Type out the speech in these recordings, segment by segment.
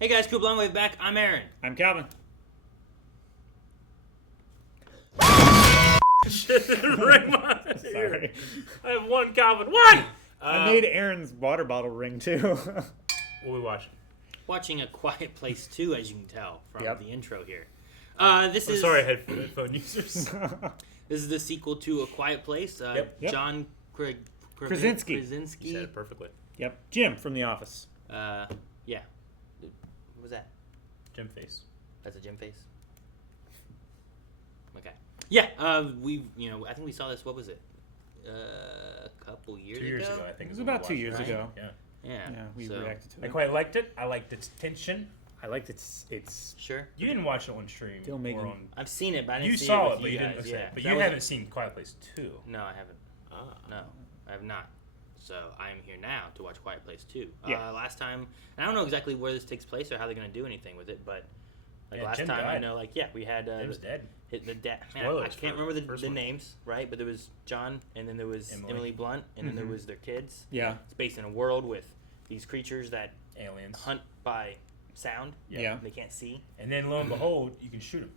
Hey guys, Cool Blonde Wave back. I'm Aaron. I'm Calvin. Sorry. I have one Calvin. One! I made Aaron's water bottle ring too. What we watching? Watching A Quiet Place 2, as you can tell from the intro here. This is Sorry, headphone users. This is the sequel to A Quiet Place. Yep. John Krasinski. You said it perfectly. Yep. Jim from The Office. Yeah. What was that? Jim face. That's a Jim face. Okay. Yeah. I think we saw this. What was it? A couple years ago. 2 years ago, I think. It was about 2 years ago. Yeah. Yeah. Yeah, we reacted to I it. quite liked it. I liked its tension. I liked it's Sure. You didn't watch it on stream. Still making- or on... I've seen it, but I didn't You see saw it it, with but you guys. didn't. Yeah. But That you was- haven't seen Quiet Place 2. No, I haven't. No, I have not. So I am here now to watch Quiet Place 2. Yeah. Last time, and I don't know exactly where this takes place or how they're going to do anything with it, but last Jim time I died. know, we had Jim's dead. the dad. I Spoilers can't for remember the the first one. names, right? But there was John, and then there was Emily Blunt, and then there was their kids. yeah. It's based in a world with these creatures that Aliens. hunt by sound. Yeah. They can't see. And then lo and behold, you can shoot him.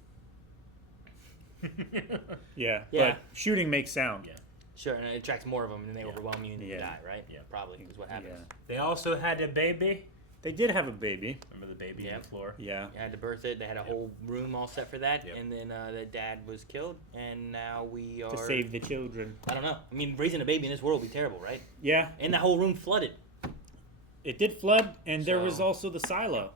Yeah. Yeah. But shooting makes sound. Yeah. Sure, and it attracts more of them, and then they overwhelm you, and then you Yeah. die, right? Yeah. Probably is what happens. Yeah. They also had a baby. They did have a baby. Remember the baby Yeah. on the floor? Yeah. They had to birth it. They had a whole room all set for that, Yep. and then the dad was killed, and now we are. To save the children. I don't know. I mean, raising a baby in this world would be terrible, right? Yeah. And that whole room flooded. It did flood, and there was So- also the silo.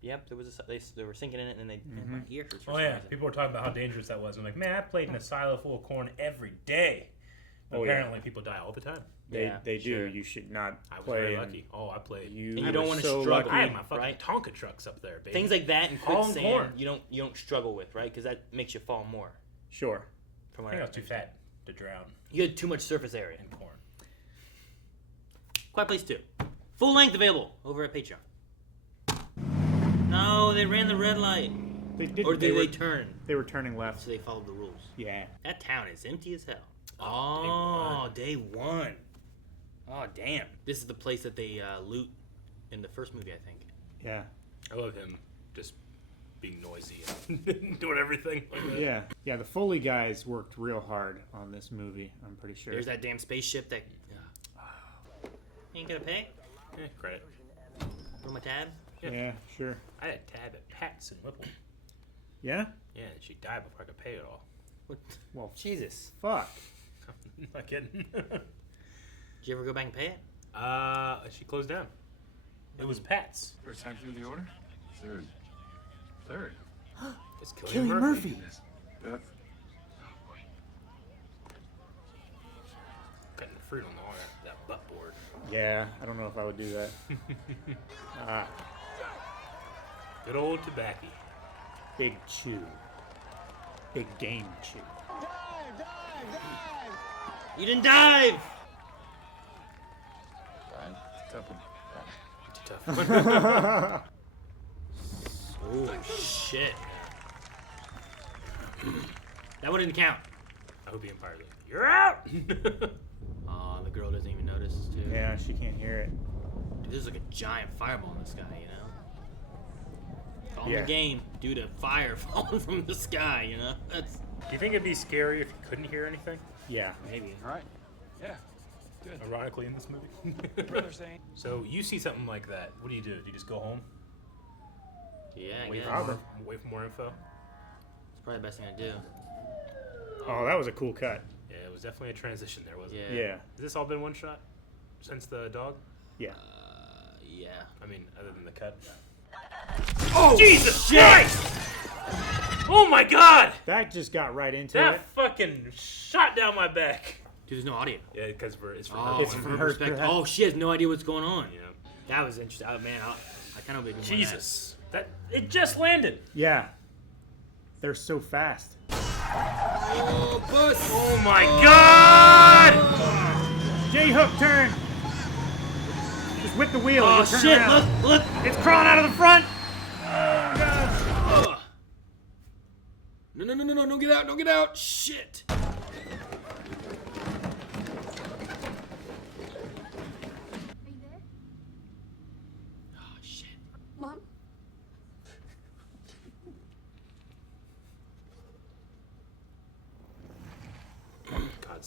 Yep, there was they were sinking in it, and they my ear hurts for Oh some yeah, reason. people were talking about how dangerous that was. I'm like, man, I played in a silo full of corn every day. But Oh, yeah. apparently, people die all the time. They do. Sure. You should not I was play. very and lucky. Oh, I played. And you were don't wanna so struggle. I lucky. had my fucking right? Tonka trucks up there, baby. Things like that and All in quicksand, corn. you don't struggle with, right? Because that makes you fall more. Sure. From I what think I was too fat to drown You had too much surface area. in corn. Quiet Place 2. Full length available over at Patreon. No, they ran the red light. They did. Or did were, they turn? They were turning left. So they followed the rules. Yeah. That town is empty as hell. Oh, Day one. Oh, damn. This is the place that they loot in the first movie, I think. Yeah. I love him just being noisy and doing everything. Yeah. Yeah. The Foley guys worked real hard on this movie. I'm pretty sure. There's that damn spaceship that... You ain't gonna pay? Credit. For my tab? Yeah. Sure. I had a tab at Pat's in Whipple. Yeah. Yeah, and she died before I could pay it all. What? Well, Jesus. fuck. Not kidding. Did you ever go back and pay it? She closed down. It was Pat's. First time through the order? Third. It's Cillian Murphy. Beth? Cutting the fruit on all that butt board. Yeah. I don't know if I would do that. Good old tobacco. Big chew. Big game chew. You didn't dive! Fine. Tough one. It's a tough one. Oh, shit. That one didn't count. I hope the Empire's like, you're out! Aw, the girl doesn't even notice, too. Yeah. She can't hear it. Dude, there's like a giant fireball in the sky, you know? All Yeah. the game due to fire falling from the sky, you know? That's... Do you think it'd be scary if you couldn't hear anything? Yeah. Maybe. All right. Yeah. Good. Ironically, in this movie. Brother saying. So you see something like that. What do? Do you just go home? Yeah, I Wait guess. for, Probably. wait for more info? It's probably the best thing to do. Oh, that was a cool cut. Yeah, it was definitely a transition there, wasn't Yeah. it? Yeah. Has this all been one shot? Since the dog? Yeah. Yeah. I mean, other than the cut. Oh, Jesus Christ! Oh my God! That just got right into That it. fucking shot down my back. Dude, there's no audio. Yeah, because it's from Oh, her. It's from from her her perspective. perspective. Oh, she has no idea what's going on. Yeah. That was interesting. Oh, man, I kind of believe in Jesus. That it just landed. Yeah. They're so fast. Oh, bus! Oh my God! J-hook turn. Just whip the wheel. Oh, You'll turn shit, around. look! It's crawling out of the front. Ugh. No, don't get out, don't get out! Shit! Oh, shit.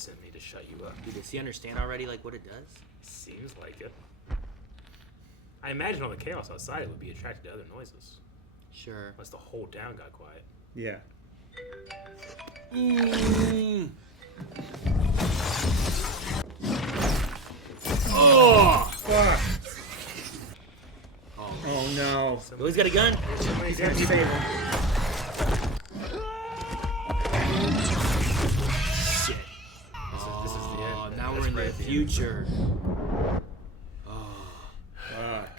sent me to shut you up. Dude, does he understand already, like, what it does? Seems like it. I imagine all the chaos outside would be attracted to other noises. Sure. Unless the whole town got quiet. Yeah. Oh! Fuck. Oh no. Oh, he's got a gun? He's gonna save him. Shit. This is the end. Now That's we're in the right at the end. future. Fuck.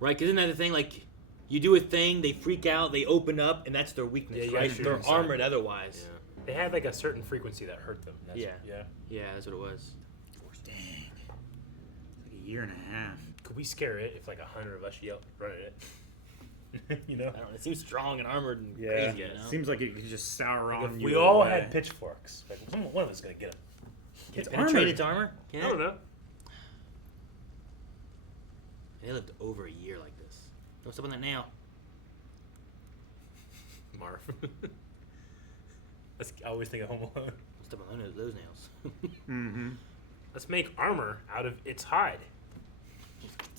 Right, because isn't that the thing? Like, you do a thing, they freak out, they open up, and that's their weakness, Yeah, you right? gotta shoot They're inside. armored otherwise. Yeah. They had like a certain frequency that hurt them. That's, Yeah. Yeah. Yeah, that's what it was. Dang. It's like a year and a half. Could we scare it if like 100 of us yelled, run at it? You know? I don't know, it seems strong and armored and Yeah. crazy, you know? Seems like it could just sour Like on if you. we all away. had pitchforks, like one of us is gonna get them. It's armored. penetrate its armor? Yeah. I don't know. They lived over a year like this. What's up on that nail? Marv. I always think of Home Alone. What's up on those nails? Mm-hmm. Let's make armor out of its hide.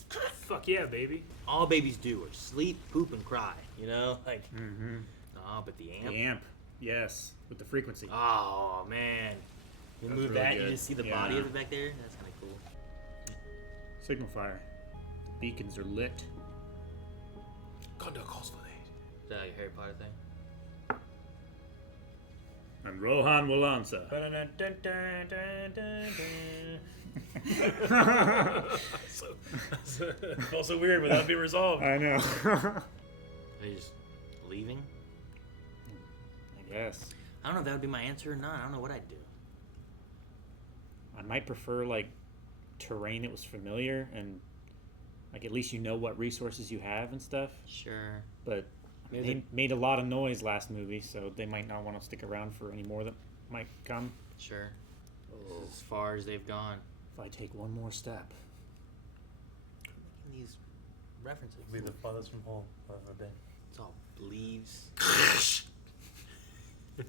Fuck yeah, baby. All babies do are sleep, poop, and cry. You know? Like, Mm-hmm. oh, but the amp? The amp. Yes. With the frequency. Oh, man. You That's move really that, good. you just see the Yeah. body of it back there? That's kind of cool. Signal fire. The beacons are lit. Condor calls for aid. Is that your Harry Potter thing? And Rohan will answer. Felt so weird without being resolved. I know. Are they just leaving? I guess. I don't know if that would be my answer or not. I don't know what I'd do. I might prefer like terrain that was familiar and like at least you know what resources you have and stuff. Sure. But Maybe they made a lot of noise last movie, so they might not want to stick around for any more that might come. Sure. This is as far as they've gone. If I take one more step. Making these references. Be the farthest from home I've ever been. It's all leaves. The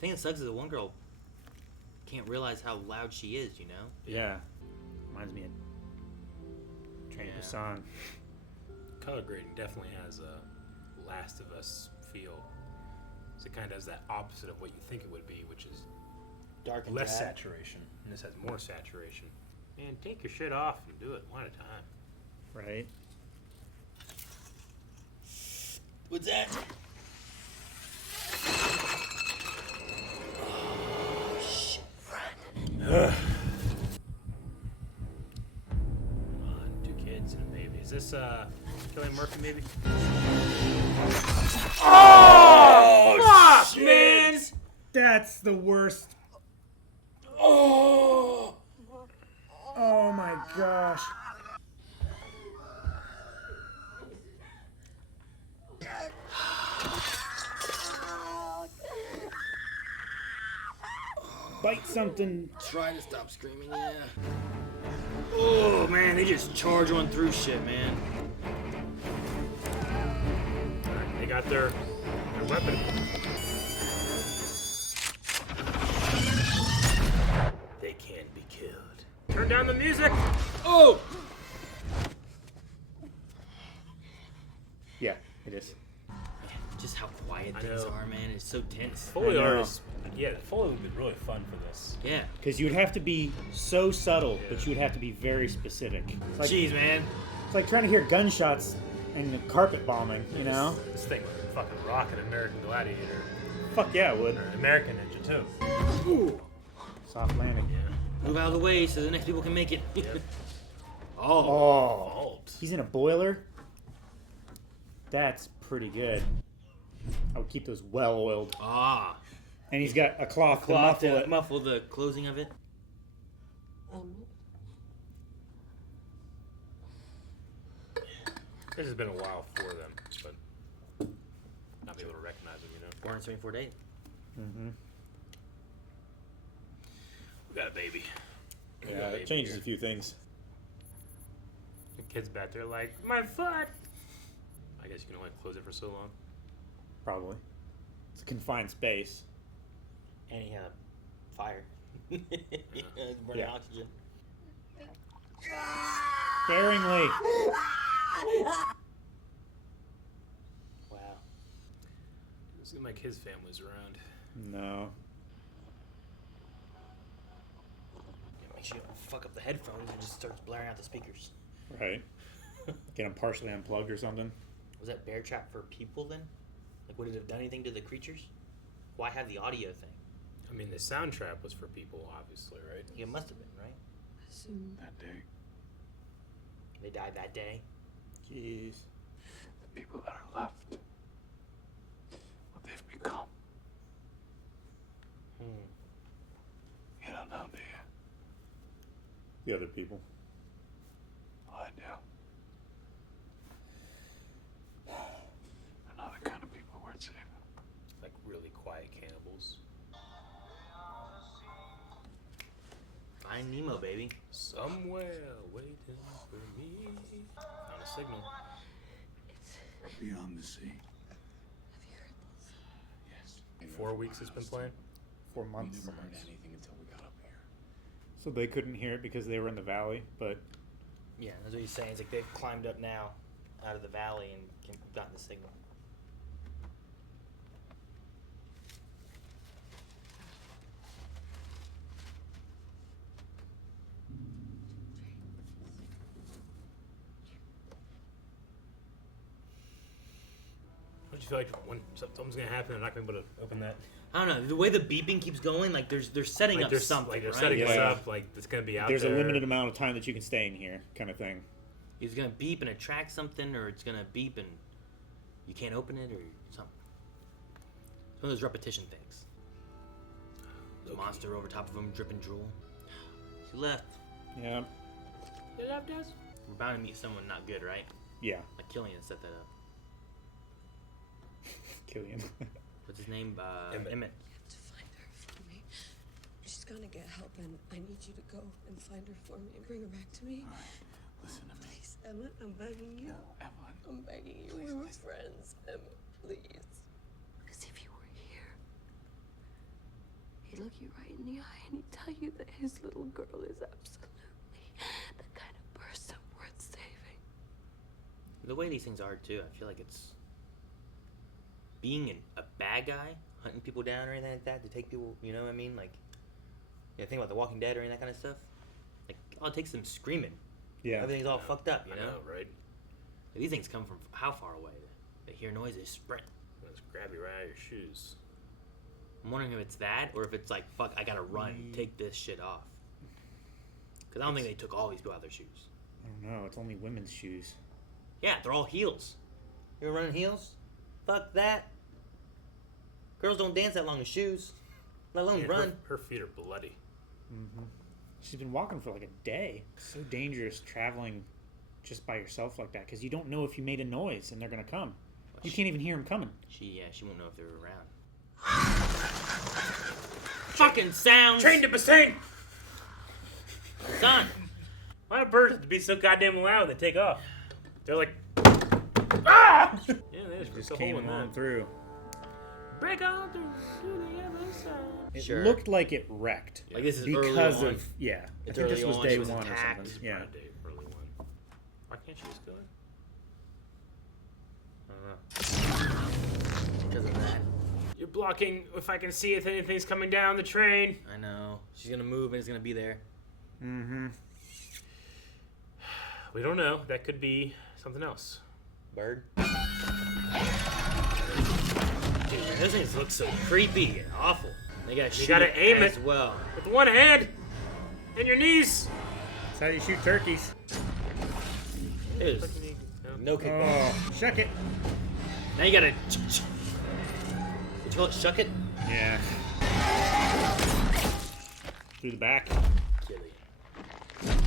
thing that sucks is the one girl can't realize how loud she is, you know? Yeah. Reminds me of Train to Yeah. Busan. Color grading definitely has a Last of Us feel. So it kind of does that opposite of what you think it would be, which is Dark and less drab. saturation. And this has more saturation. Man, take your shit off and do it one at a time. Right? What's that? Oh, shit. Come on, 2 kids and a baby. Is this Killian Murphy maybe? Oh, Fuck, man! That's the worst. Oh! Oh my gosh. Bite something. Try to stop screaming, yeah. Oh, man, they just charge on through shit, man. They got their weapon. They can be killed. Turn down the music! Oh! Yeah, it is. Just how quiet I things know. are, man. It's so tense. Foley I know. artists. Yeah, the Foley would be really fun for this. Yeah. Because you would have to be so subtle, but you would have to be very specific. It's like, Jeez, man. it's like trying to hear gunshots and carpet bombing, you know? This thing would fucking rock an American Gladiator. Fuck yeah, it would. Or an American Ninja, too. Ooh. Soft landing. Yeah. Move out of the way so the next people can make it. Yep. Oh. Oh, Vault. he's in a boiler? That's pretty good. I would keep those well oiled. Ah. And he's got a cloth to Cloth muffle to it. muffle the closing of it. This has been a while for them, but not be able to recognize them, you know. 474 days. Mm-hmm. We got a baby. We got Yeah, a it baby changes here. a few things. The kid's back there like, my foot! I guess you can only close it for so long. Probably. It's a confined space. And he had fire. It's burning Yeah. oxygen. Sparingly. Wow. It seems like his family's around. No. Make sure you don't fuck up the headphones and just starts blaring out the speakers. Right. Get them partially unplugged or something. Was that bear trap for people then? Like, would it have done anything to the creatures? Why have the audio thing? I mean, the sound trap was for people, obviously, right? It must have been, right? Assume That day, They died that day. Jeez. the people that are left, what they've become. You don't know, do you? The other people. Well, I do. They're not the kind of people worth saving. Like really quiet cannibals. Find Nemo, baby. Somewhere waiting for me. Found a signal. Beyond the sea. Have you heard this? Yes. 4 weeks it's been playing. 4 We months. never heard anything until we got up here. So they couldn't hear it because they were in the valley, but Yeah, that's what he's saying. It's like they've climbed up now out of the valley and gotten the signal. Don't you feel like when something's gonna happen, I'm not gonna be able to open that? I don't know. The way the beeping keeps going, like they're setting up something. Like they're right? setting us Yeah. up. Like it's gonna be out there's there. a limited amount of time that you can stay in here, kind of thing. It's gonna beep and attract something, or it's gonna beep and you can't open it, or something. It's one of those repetition things. The Okay. monster over top of him, dripping drool. He left. Yeah. You left us? We're bound to meet someone not good, right? Yeah. Like Killian set that up. Killian. What's his name? Emmett. Emmett. You have to find her for me. She's gonna get help, and I need you to go and find her for me and bring her back to me. All right, listen to me. Please, Emmett, I'm begging you. Evelyn. I'm begging you. Please, We were please. friends, Emmett. Please. Because if you were here, he'd look you right in the eye and he'd tell you that his little girl is absolutely the kind of person worth saving. The way these things are too, I feel like it's being a bad guy, hunting people down or anything like that to take people. You know what I mean? Like, yeah, think about The Walking Dead or any of that kind of stuff. Like, all it takes them screaming. Yeah. Everything's all fucked up. You I know? know, right? These things come from how far away? They hear noises, sprint. Let's grab you right out of your shoes. I'm wondering if it's that or if it's like, fuck, I gotta run, take this shit off. Because I don't think they took all these people out of their shoes. I don't know. It's only women's shoes. Yeah, they're all heels. You ever running heels? Fuck that. Girls don't dance that long in shoes, let alone Man, run. Her feet are bloody. Mm-hmm. She's been walking for like a day. It's so dangerous traveling just by yourself like that because you don't know if you made a noise and they're gonna come. You can't even hear them coming. She won't know if they're around. Fucking sounds. Train to Bassing! Son. Why do birds be so goddamn loud when they take off? They're like, ah! Yeah, they It just a came hole in on that. through. Break on through to the other side. It Sure. looked like it wrecked. Like this is Because early on. of yeah. It's I think this early was on, day she was one attacked. or This is something. Yeah. probably day early one. Why can't she just go in? I don't know. Because of that. You're blocking if I can see if anything's coming down the train. I know. She's gonna move and it's gonna be there. Mm-hmm. We don't know. That could be something else. Bird. Dude, man, those things look so creepy and awful. They gotta shoot gotta aim as it. well. With one hand and your knees. That's how you shoot turkeys. There's no kickback. Oh, shuck it. Now you gotta. What you call it? Shuck it? Yeah. Through the back. Killian.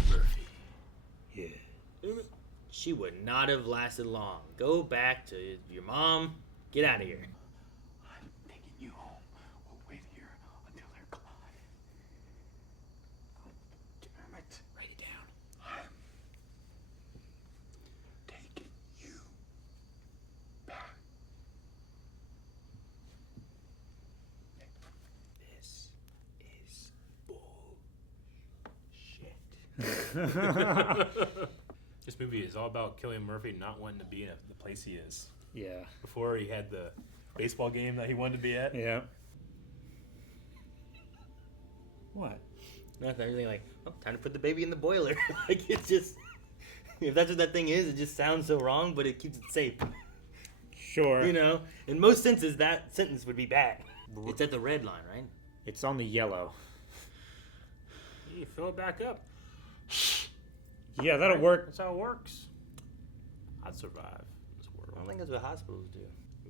Murphy. Yeah. She would not have lasted long. Go back to your mom. Get out of here. I'm taking you home. We'll wait here until they're gone. Damn it. Write it down. I'm taking you back. This is bull. This movie is all about Cillian Murphy not wanting to be in the place he is. Yeah. Before he had the baseball game that he wanted to be at. Yeah. What? Nothing. Everything like, oh, time to put the baby in the boiler. Like it's just, if that's what that thing is, it just sounds so wrong, but it keeps it safe. Sure. You know, in most senses, that sentence would be bad. It's at the red line, right? It's on the yellow. You fill it back up. Yeah, that'll work. That's how it works. I'd survive in this I don't world. think that's what hospitals do.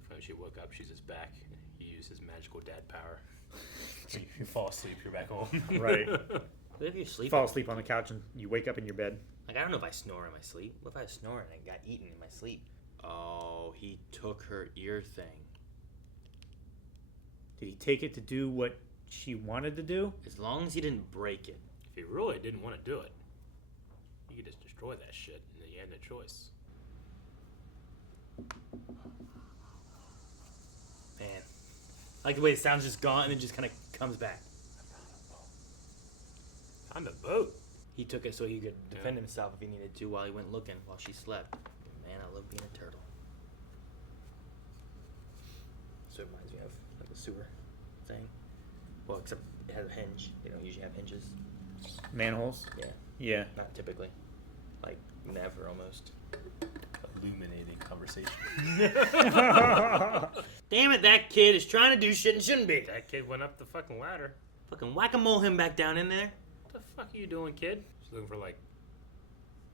When she woke up, she's just back. He used his magical dad power. You fall asleep, you're back home. Right. What if you sleep? Fall asleep on the couch and you wake up in your bed. Like, I don't know if I snore in my sleep. What if I snore and I got eaten in my sleep? Oh, he took her ear thing. Did he take it to do what she wanted to do? As long as he didn't break it. If he really didn't want to do it, you could just destroy that shit and then you had no choice. Man. I like the way the sound's just gone and it just kind of comes back. Found a boat. He took it so he could defend himself if he needed to while he went looking while she slept. Man, I love being a turtle. So it reminds me of like a sewer thing. Well, except it has a hinge. They don't usually have hinges. Manholes? Yeah, Yeah. not typically. Like never almost. Illuminating conversation. Damn it, that kid is trying to do shit and shouldn't be. That kid went up the fucking ladder. Fucking whack-a-mole him back down in there. What the fuck are you doing, kid? She's looking for like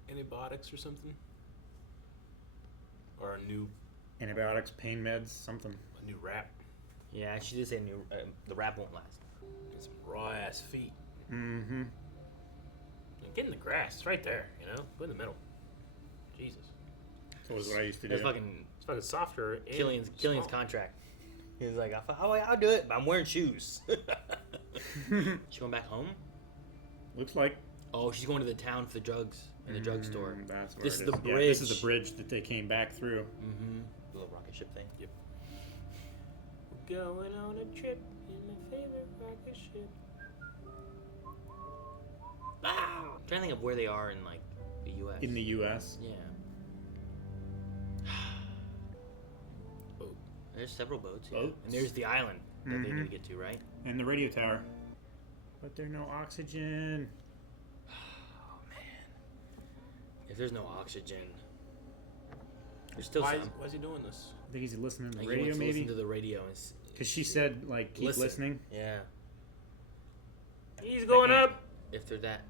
antibiotics or something, or a new Antibiotics, pain meds, something. wrap. Yeah, she did say new. The rap won't last. Get some raw ass feet. Mm-hmm. And get in the grass. It's right there. You know, put in the middle. Jesus, That was what I used to do. That's fucking it's fucking softer. and Killian's small. contract. He was like, I'll do it, but I'm wearing shoes. She going back home? Looks like. Oh, she's going to the town for the drugs in the drugstore. That's where This it is the Yeah, this is bridge. the bridge that they came back through. Mm-hmm. The little rocket ship thing. Yep. Going on a trip in my favorite rocket ship. Ah! I'm trying to think of where they are in like the U.S. In the U.S. Yeah. Boat. There's several boats. Yeah. Boats? And there's the island that they Mhm. need to get to, right? And the radio tower. But there's no oxygen. Oh man. If there's no oxygen, there's still Why some. is, why is he doing this? I think he's listening to Like, the he radio, wants to maybe. listen to the radio. Because she said, like, keep listening. Yeah. He's going Like, up. If they're that.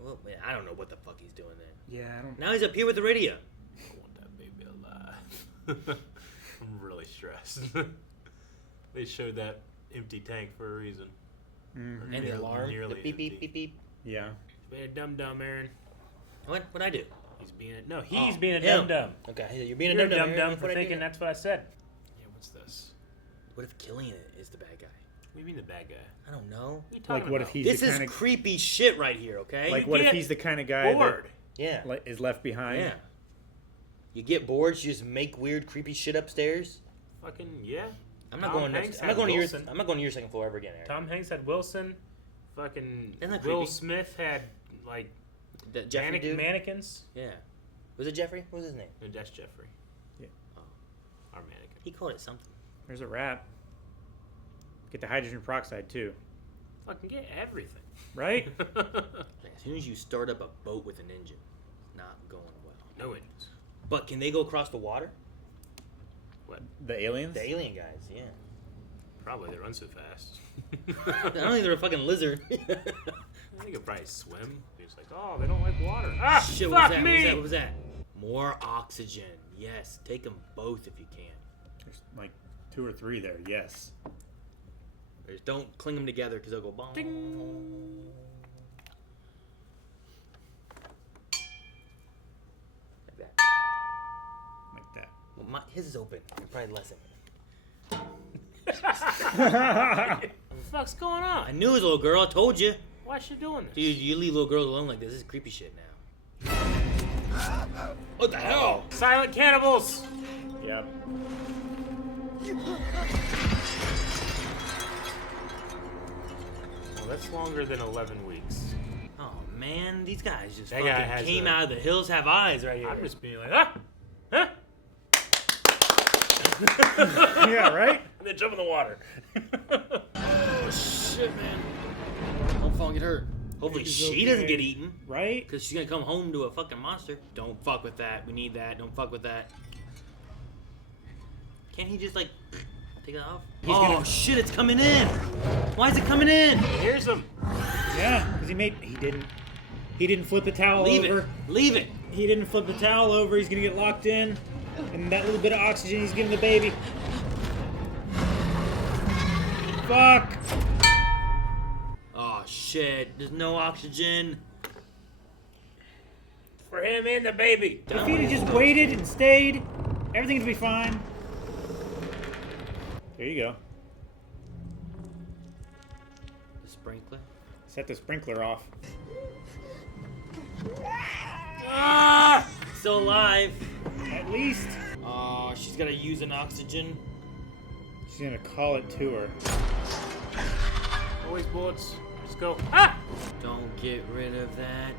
Well, man, I don't know what the fuck he's doing there. Yeah, I don't. Now he's up here with the radio. I want that baby alive. I'm really stressed. They showed that empty tank for a reason. Mhm. And the Nearly- alarm. nearly The beep, beep, empty. beep, beep. Yeah. Being a dum-dum, Aaron. What'd I do? He's being a... No, he's Oh, being a him. dum-dum. Okay, you're being a You're a dum-dum. dum-dum Aaron. for What'd I do? thinking that's what I said. Yeah, what's this? What if Killian is the bad guy? What do you mean the bad guy? I don't know. What are you talking Like, what about? if he's This the is kind of creepy shit right here, okay? like You what if get he's the kind of guy bored? yeah. that is left behind? Yeah. You get bored, you just make weird, creepy shit upstairs. Fucking, yeah. I'm not Tom going Hanks next. I'm not had going to your. Wilson. I'm not going to your second floor ever again, Aaron. Tom Hanks had Wilson. Fucking Isn't that Will creepy? Smith had, like, That Jeffrey dude. mannequins. Yeah. Was it Jeffrey? What was his name? No, that's Jeffrey. Yeah. Oh. Our mannequin. He called it something. There's a rat. Get the hydrogen peroxide too, Fucking get everything. right? As soon as you start up a boat with an engine, it's not going well. No engines. But can they go across the water? What? The aliens. The alien guys, yeah. Probably they run so fast. I don't think they're a fucking lizard. I think they could probably swim. He's like, oh, they don't like water. Ah, Shit, fuck what was that? me! What was that? More oxygen. Yes, take them both if you can. There's like 2 or 3 there. Yes. Just don't cling them together because they'll go bong. Ding. Like that. Like that. Well, his is open. You're probably less in it. What the fuck's going I on? knew it was a little girl. I told you. Why is she doing this? Dude, you leave little girls alone like this. This is creepy shit now. What the hell? Silent cannibals! Yep. Well, that's longer than 11 weeks. Oh, man. man. These guys just That guy fucking has came a- out of the hills have eyes right here. I'm just being like, ah! Huh? Yeah, right? And then jump in the water. Oh, shit, man. Don't fall and get hurt. Hopefully He's she doesn't okay. get eaten. Right? Because she's going to come home to a fucking monster. Don't fuck with that. We need that. Don't fuck with that. Can't he just, like, take that off? He's oh, gonna- shit, it's coming in. Why is it coming in? Here's him. Yeah, because he didn't flip the towel Leave over. it. Leave it. He didn't flip the towel over. He's gonna get locked in. And that little bit of oxygen he's giving the baby. Fuck! Oh, shit. There's no oxygen. For him and the baby. If he'd have just waited and stayed, everything would be fine. There you go. The sprinkler. Set the sprinkler off. Ah! Still alive. At least. Oh, she's got to use an oxygen. She's gonna call it to her. Always bullets. Just go. Ah! Don't get rid of that.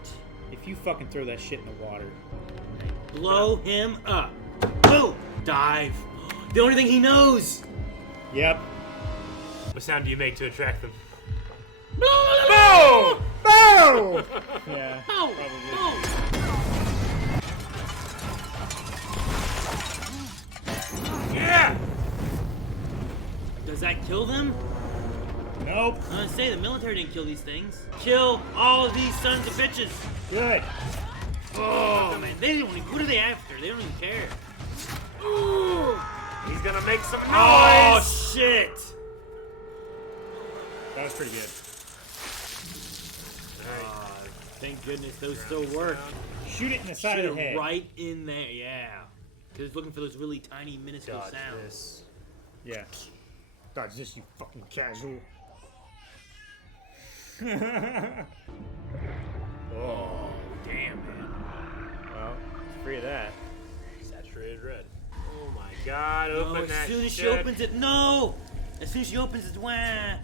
If you fucking throw that shit in the water. Blow him up. Boom! Dive. The only thing he knows. Yep. What sound do you make to attract them? Boom! Boom! Yeah. Boom! Probably. Yeah! Does that kill them? Nope. I was gonna say the military didn't kill these things. Kill all of these sons of bitches. Good. Oh man, they don't even, what are they after? They don't even care. He's gonna make some noise! Oh shit! That was pretty good. Thank goodness those still work. Shoot it in the side Shoot of the it head. right in there, yeah. Because it's looking for those really tiny, minuscule Dodge sounds. this. Yeah. Dodge this, you fucking casual. Oh, damn, man. Well, it's free of that. Saturated red. Oh my god, No, open as that soon as she shit. opens it, no! As soon as she opens it, wah! Yeah,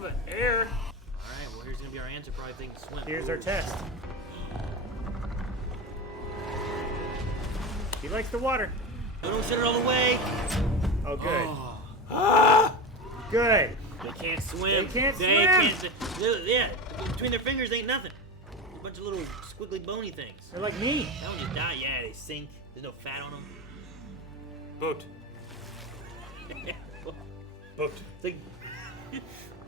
but air. Alright, well, here's gonna be our answer. Probably think swim. Here's our test. He likes the water. No, don't shut it all the way. Oh, good. Oh, Good. they can't swim. They can't They swim. can't swim. Yeah, between their fingers ain't nothing. A bunch of little squiggly bony things. They're like me. That one just died. Yeah, they sink. There's no fat on them. Boat. Boat. It's like,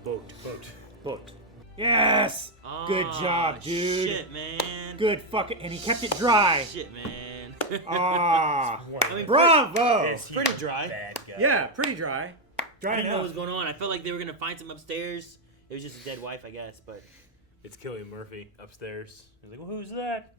Boat. Boat. Boat. Yes. Good job, dude. Shit, man. Good fucking. And he kept it dry. Shit, man. Ah. I mean, Bravo. Yes, pretty he's a dry. Bad guy. Yeah, pretty dry. I Dry didn't know what enough. was going on. I felt like they were gonna find some upstairs. It was just a dead wife, I guess. But It's Killian Murphy upstairs. He's like, well, who's that?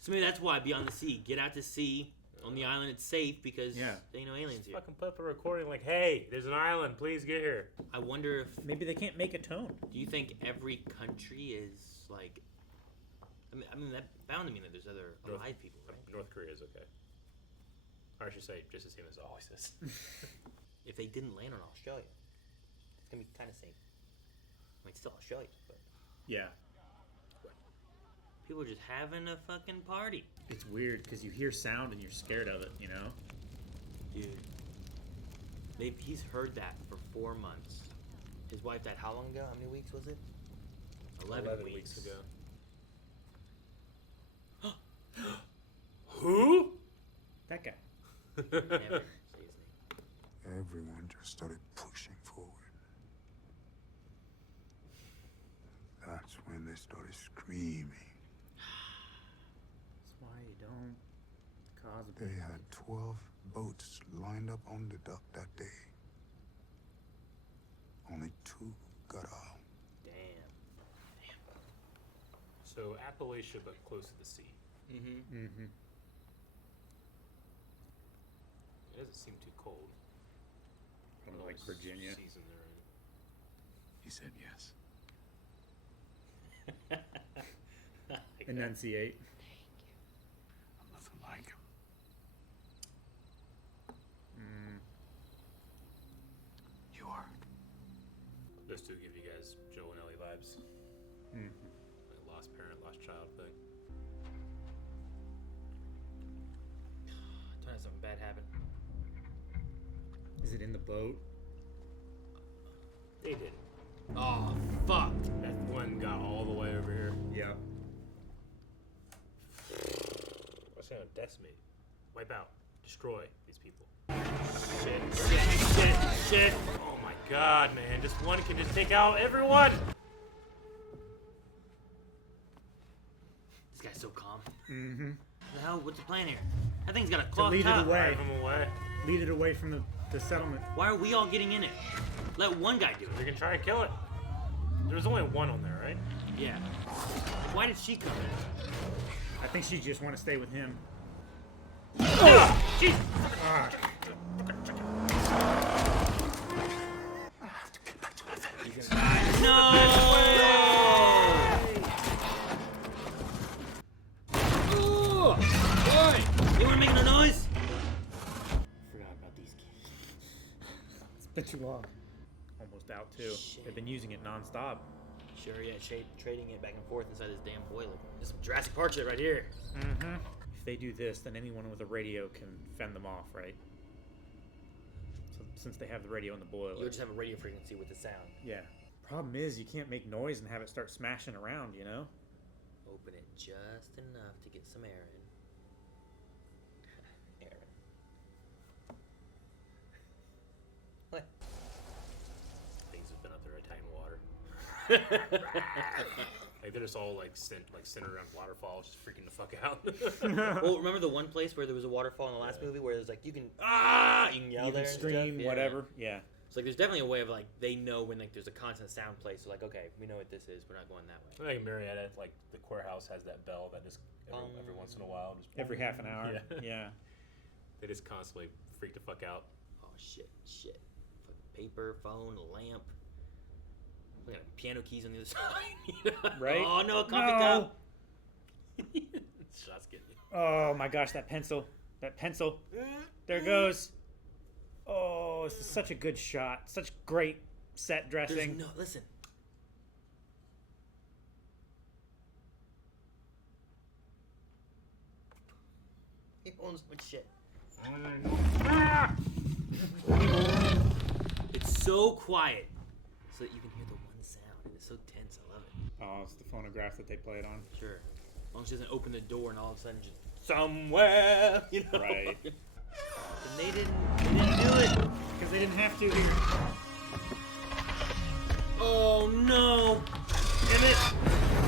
so maybe that's why Beyond the Sea. Get out to sea. On the island, it's safe because Yeah. there ain't no aliens here. Fucking put up a recording like, hey, there's an island. Please get here. I wonder if. Maybe they can't make a tone. Do you think every country is like? I mean that bound to mean that there's other North- alive people, right? North Korea's okay. Or I should say, just the same as it always is. If they didn't land on Australia, it's gonna be kind of safe. I mean, it's still Australia, but Yeah. people are just having a fucking party, It's weird because you hear sound and you're scared of it, you know? dude. He's heard that for 4 months. His wife died how long ago? How many weeks was it? 11 weeks ago. Who? That guy. Never say his name. Everyone just started pushing forward. That's when they started screaming. That's why you don't cause a They had 12 boats lined up on the dock that day. Only 2 got out. Damn. So Appalachia, but close to the sea. Mm-hmm. Mm-hmm. It doesn't seem too cold. Kind of like This Virginia. Season they're in. He said yes. Enunciate. I'm nothing like him. Mm. You are. The those two give you guys Joe and Ellie vibes. Like lost parent, lost child thing. Don't have something bad happen. Is it in the boat? They did. Oh, fuck. That one got all the way over here. Yeah. What's gonna decimate? Wipe out. Destroy these people. Shit. Oh my god, man. Just one can just take out everyone. This guy's so calm. Mm-hmm. What the hell? What's the plan here? That thing's got a cloth lead it top. away. Drive them away. Lead it away from the settlement. Why are we all getting in it? Let one guy do We it. can try and kill it. There's only one on there, right? Yeah. Why did she come in? I think she just want to stay with him. Jesus! Ah. No! Ooh! Boy! You weren't making a noise? Forgot about these kids. It's been too long. Almost out too. Shit. They've been using it nonstop. Sure, yeah, trading it back and forth inside this damn boiler. This is some Jurassic Park shit right here. Mm-hmm. If they do this, then anyone with a radio can fend them off, right? So since they have the radio in the boiler. You'll just have a radio frequency with the sound. Yeah. Problem is, you can't make noise and have it start smashing around, you know? Open it just enough to get some air in. Air in. What? Things have been up there attacking water. Like they're just all like centered around waterfalls, just freaking the fuck out. Well, remember the one place where there was a waterfall in the last movie where it was like you can yell You there can and scream, stuff? Yeah. whatever. Yeah. So like there's definitely a way of like they know when like there's a constant sound place. So like okay, we know what this is. We're not going that way. Like Marietta, like the courthouse has that bell that just every once in a while just Every half an hour. Yeah. Yeah. They just constantly freak the fuck out. Oh shit. Fucking paper, phone, lamp. Look at piano keys on the other side. Right? Oh no, a coffee No. cup. Shots getting you. Oh my gosh, that pencil. There it goes. Oh, this is such a good shot. Such great set There's dressing. no listen. He owns much shit. It's so quiet, so that you can hear the one sound, and it's so tense. I love it. Oh, it's the phonograph that they play it on. Sure, as long as she doesn't open the door and all of a sudden just somewhere, you know. Right. And they didn't do it. Because they didn't have to here. Oh no!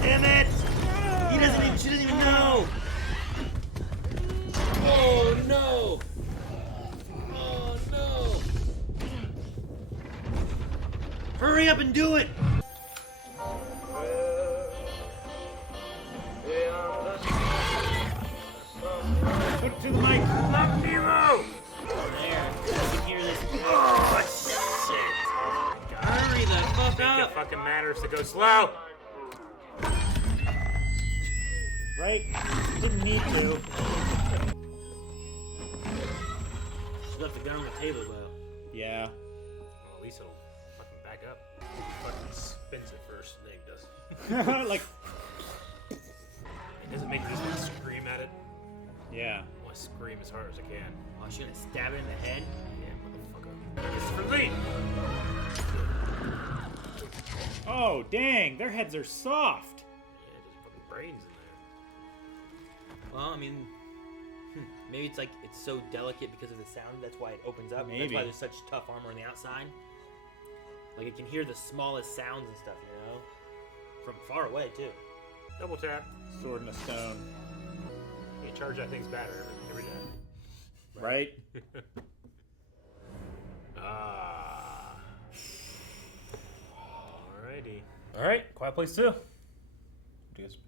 Damn it! She doesn't even know. Oh no! Oh no! Hurry up and do it! Put it to the mic. Lock Nemo! There, you can hear this. Oh shit! Hurry the fuck It up! fucking matters to go slow. Right? Didn't need to. She left the gun on the table though. Yeah. Well, at least it'll fucking back up. It fucking spins it first, and then it does. Like, It doesn't make this one scream at it. yeah. I want to scream as hard as I can. Oh, she's gonna stab it in the head? Yeah, motherfucker. This is for me! Oh, dang. Their heads are soft. Yeah, there's fucking brains in there. Well, I mean, maybe it's like it's so delicate because of the sound. That's why it opens up. That's Maybe. why there's such tough armor on the outside. Like it can hear the smallest sounds and stuff, you know, from far away too. Double tap. Sword and a stone. You charge that thing's battery every day. Right? Ah. Alrighty. Alright, Quiet Place 2. Jesus.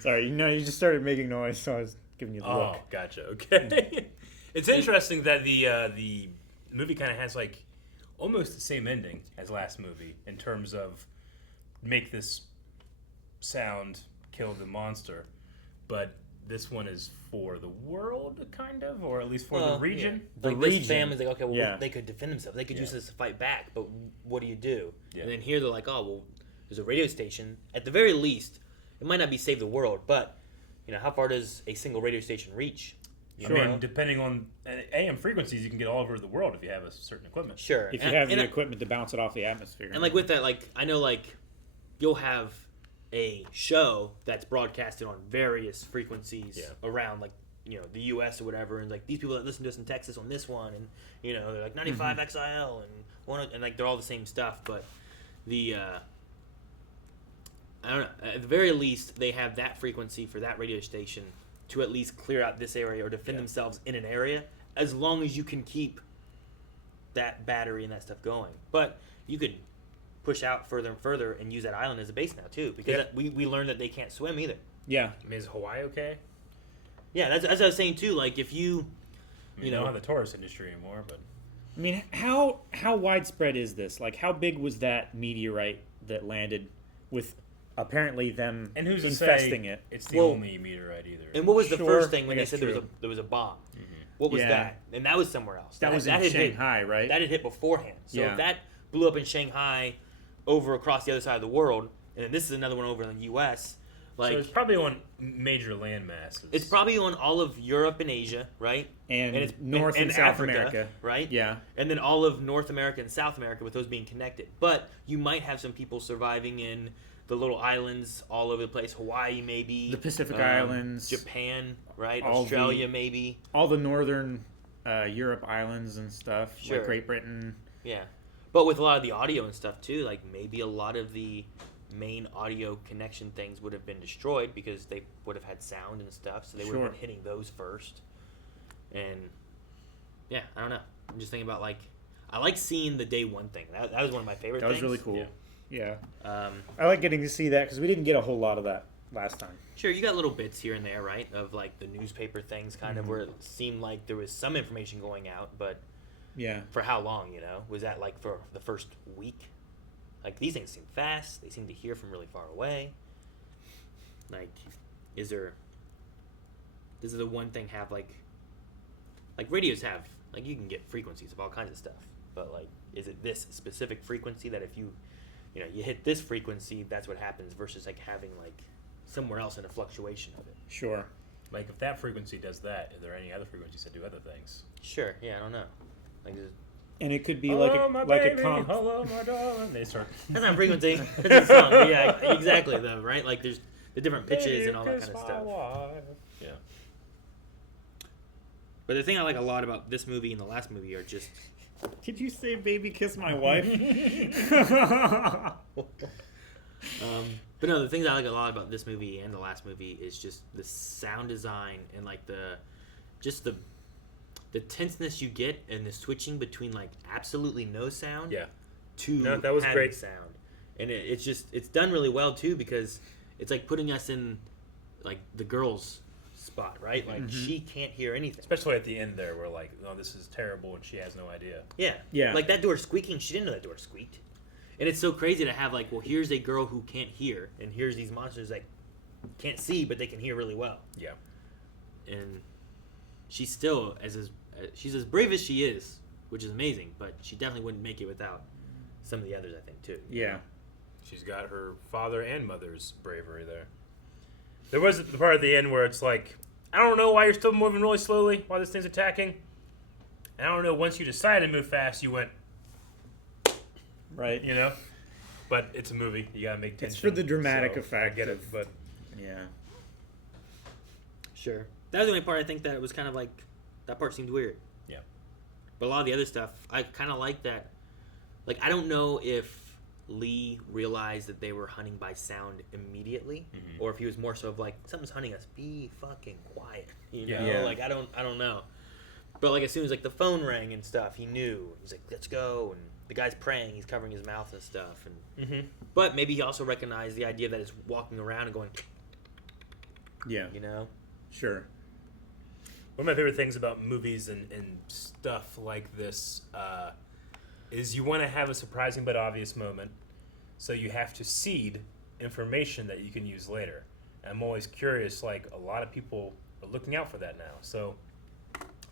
Sorry, you just started making noise, so I was giving you the Oh, look. gotcha. Okay. It's interesting that the movie kind of has like almost the same ending as last movie in terms of make this sound, kill the monster, but this one is for the world, kind of, or at least for the region. The Like region. this family's like, okay, well, Yeah. they could defend themselves. They could use Yeah. this to fight back, but what do you do? Yeah. And then here they're like, oh, well, there's a radio station. At the very least, it might not be save the world, but how far does a single radio station reach? You I know? mean, depending on AM frequencies, you can get all over the world if you have a certain equipment. Sure. If you And- have and the I- equipment to bounce it off the atmosphere. And like with that, like I know like you'll have a show that's broadcasted on various frequencies Yeah. around like the U.S. or whatever, and like these people that listen to us in Texas on this one, and they're like 95 XIL and like they're all the same stuff, but the I don't know. At the very least, they have that frequency for that radio station to at least clear out this area or defend themselves in an area, as long as you can keep that battery and that stuff going. But you could push out further and further and use that island as a base now too, because Yep. we learned that they can't swim either. Yeah. I mean, is Hawaii okay? Yeah, that's what I was saying too. Like if you, I mean, they don't have the tourist industry anymore, but I mean, how widespread is this? Like, how big was that meteorite that landed with apparently them and who's infesting to say it? it's the Well, only meteorite either? and what was the Sure, first thing when I they guess said true. there was a bomb? What was Yeah. that? And that was somewhere else. That was in had hit- Shanghai, right? That had hit beforehand. So Yeah. if that blew up in Shanghai, over across the other side of the world, and then this is another one over in the U.S. Like so it's probably on major land masses. it's probably on all of Europe and Asia, right? And it's North and South Africa, America. right? Yeah. And then all of North America and South America, with those being connected. But you might have some people surviving in the little islands all over the place. Hawaii, maybe. The Pacific Islands. Japan, right? all Australia, the- maybe. All the northern Europe islands and stuff, Sure. like Great Britain. Yeah. But with a lot of the audio and stuff, too, like maybe a lot of the main audio connection things would have been destroyed because they would have had sound and stuff, so they would Sure. have been hitting those first. And, yeah, I don't know. I'm just thinking about, like, I like seeing the day one thing. That was one of my favorite That things. was really cool. Yeah. Um, I like getting to see that because we didn't get a whole lot of that last time. Sure, you got little bits here and there, right, of like the newspaper things, kind of where it seemed like there was some information going out, but Yeah. for how long? Was that like for the first week? Like these things seem fast. They seem to hear from really far away. Like, does the one thing have like radios have like you can get frequencies of all kinds of stuff, but like is it this specific frequency that if you hit this frequency, that's what happens versus like having like somewhere else in a fluctuation of it. Sure. Like if that frequency does that, are there any other frequencies that do other things? Sure, yeah, I don't know. Like, And it could be Hello, my like baby. a comp. Hello, my darling. They start. that's not frequency. It's a song. But yeah, exactly though, right? Like there's the different pitches and all that Kiss kind of my stuff. wife. Yeah. But the thing I like a lot about this movie and the last movie are just Did you say "Baby Kiss My Wife"? but no, the things I like a lot about this movie and the last movie is just the sound design and like the tenseness you get and the switching between like absolutely no sound Yeah. to No, that was having great. sound. And it's done really well too because it's like putting us in like the girl's spot, right? Like she can't hear anything. Especially at the end there, where like, oh, this is terrible, and she has no idea. Yeah. Yeah. Like that door squeaking, she didn't know that door squeaked. And it's so crazy to have like, well, here's a girl who can't hear, and here's these monsters that can't see, but they can hear really well. Yeah. And she's still she's as brave as she is, which is amazing, but she definitely wouldn't make it without some of the others, I think, too. Yeah. She's got her father and mother's bravery there. There was the part at the end where it's like, I don't know why you're still moving really slowly while this thing's attacking. And I don't know, once you decided to move fast, you went, Right. you know? But it's a movie. You gotta make tension. It's for the dramatic so effect I get it, of- but Yeah. Sure. That was the only part I think that it was kind of like, that part seemed weird. yeah. But a lot of the other stuff, I kind of like that. Like, I don't know if Lee realized that they were hunting by sound immediately, or if he was more so of like, something's hunting us, be fucking quiet. You know? Yeah. Like, I don't know. But like, as soon as like the phone rang and stuff, he knew. He's like, let's go. And the guy's praying, he's covering his mouth and stuff. And but maybe he also recognized the idea that it's walking around and going, Yeah. you know? Sure. One of my favorite things about movies and stuff like this is you want to have a surprising but obvious moment, so you have to seed information that you can use later. I'm always curious. Like a lot of people are looking out for that now. So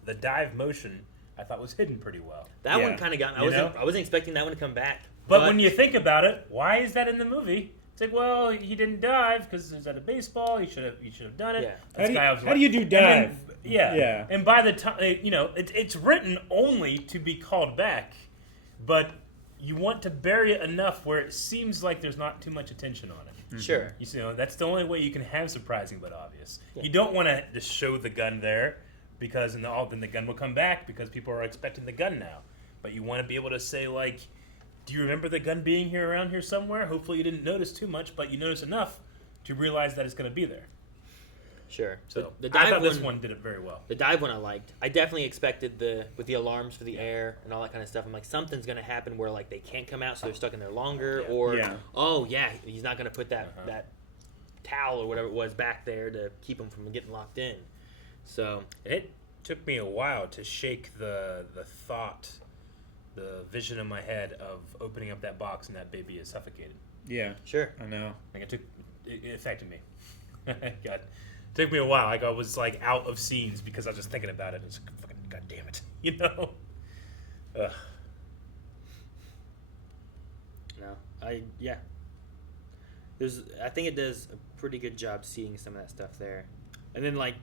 the dive motion I thought was hidden pretty well. That Yeah. one kind of got me. You know? I wasn't expecting that one to come back. But when you think about it, why is that in the movie? It's like, well, he didn't dive because he was at a baseball. He should have done it. Yeah. This guy was How do you do and then- dive? yeah. Yeah. And by the time it's written only to be called back, but you want to bury it enough where it seems like there's not too much attention on it. Sure. You know, that's the only way you can have surprising but obvious. Yeah. You don't want to just show the gun there because then the gun will come back because people are expecting the gun now. But you want to be able to say like, do you remember the gun being here around here somewhere? Hopefully you didn't notice too much, but you noticed enough to realize that it's going to be there. Sure. So the I dive thought this one did it very well. The dive one I liked. I definitely expected with the alarms for the air and all that kind of stuff. I'm like, something's gonna happen where like they can't come out, so they're stuck in there longer, Yeah. or Yeah. oh yeah, he's not gonna put that Uh-huh. that towel or whatever it was back there to keep him from getting locked in. So It took me a while to shake the thought, the vision in my head of opening up that box and that baby is suffocated. Yeah, sure. I know. Like it affected me. God, it took me a while. Like I was like out of scenes because I was just thinking about it. It's like, fucking god damn it, you know. Ugh. No, I think it does a pretty good job seeing some of that stuff there, and then like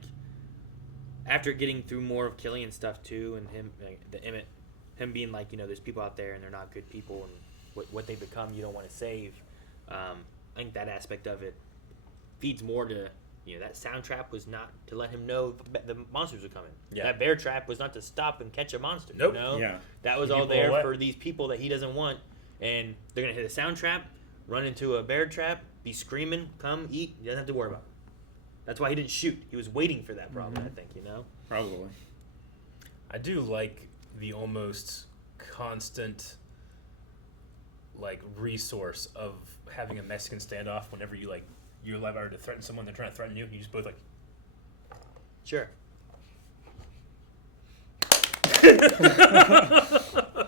after getting through more of Killian's stuff too, and him the Emmett, him being like there's people out there and they're not good people and what they become you don't want to save. I think that aspect of it feeds more to that sound trap was not to let him know the monsters were coming. Yeah. That bear trap was not to stop and catch a monster. Nope. Yeah. That was Keep all people there away. for these people that he doesn't want, and they're gonna hit a sound trap, run into a bear trap, be screaming, come eat. He doesn't have to worry about it. That's why he didn't shoot. He was waiting for that problem. I think Probably. I do like the almost constant like resource of having a Mexican standoff whenever you're allowed to threaten someone, they're trying to threaten you, and you just both like Sure.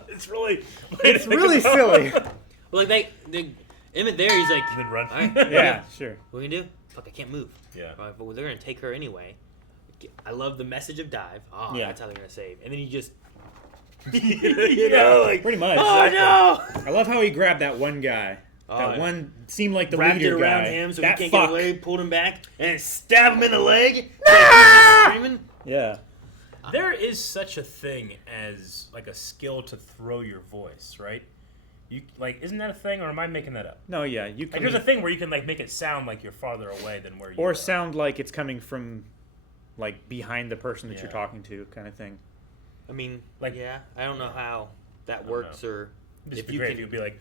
it's really It's really silly. Well, like Emmett there, he's like, Then run. all right, Yeah, sure. what are we gonna do? Fuck, I can't move. Yeah. All right, but they're gonna take her anyway. I love the message of dive. Oh, Yeah. that's how they're gonna save. And then you just, like Pretty much. oh no! I love how he grabbed that one guy. Oh, That yeah. one seemed like the Wrapped it leader around guy. him so that he can't fuck. get away, pulled him back, and stabbed him in the leg. Screaming. Yeah. There is such a thing as like a skill to throw your voice, right? You isn't that a thing, or am I making that up? No, yeah. You Like can there's a thing where you can like make it sound like you're farther away than where you or are. sound like it's coming from like behind the person that you're Yeah. talking to, kind of thing. I mean, Like- yeah, I don't know how that don't works, know. or It'd just if be you great can. if you'd be like,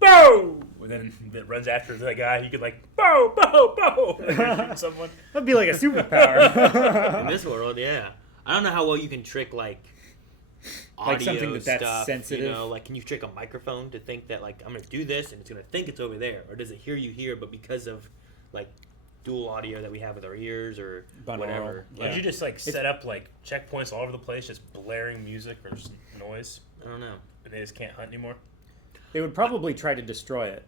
"Bo!" And then it runs after that guy. You could like, "Bo, bo, bo!" And you're shooting someone. That'd be like a superpower. In this world, yeah. I don't know how well you can trick like audio Like something that's stuff. sensitive? You know, like can you trick a microphone to think that like I'm gonna do this and it's gonna think it's over there, or does it hear you here, but because of like dual audio that we have with our ears or Binaural, whatever? Why Yeah. don't you just like set up like checkpoints all over the place, just blaring music or just noise, I don't know. and they just can't hunt anymore? They would probably try to destroy it.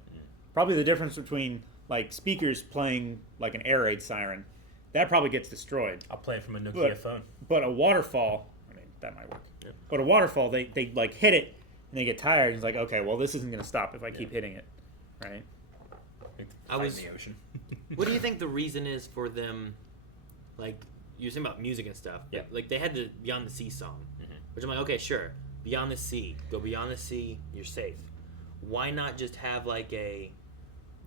Probably the difference between like speakers playing like an air raid siren, that probably gets destroyed. I'll play it from a Nokia But- phone. But a waterfall, I mean, that might work. Yeah. But a waterfall, they like hit it and they get tired. And it's like, okay, well, this isn't going to stop if I keep hitting it, right? I was- in the ocean. What do you think the reason is for them? Like you were saying about music and stuff. Yeah. Like they had the Beyond the Sea song, which I'm like, okay, sure, Beyond the Sea, go beyond the sea, you're safe. Why not just have like a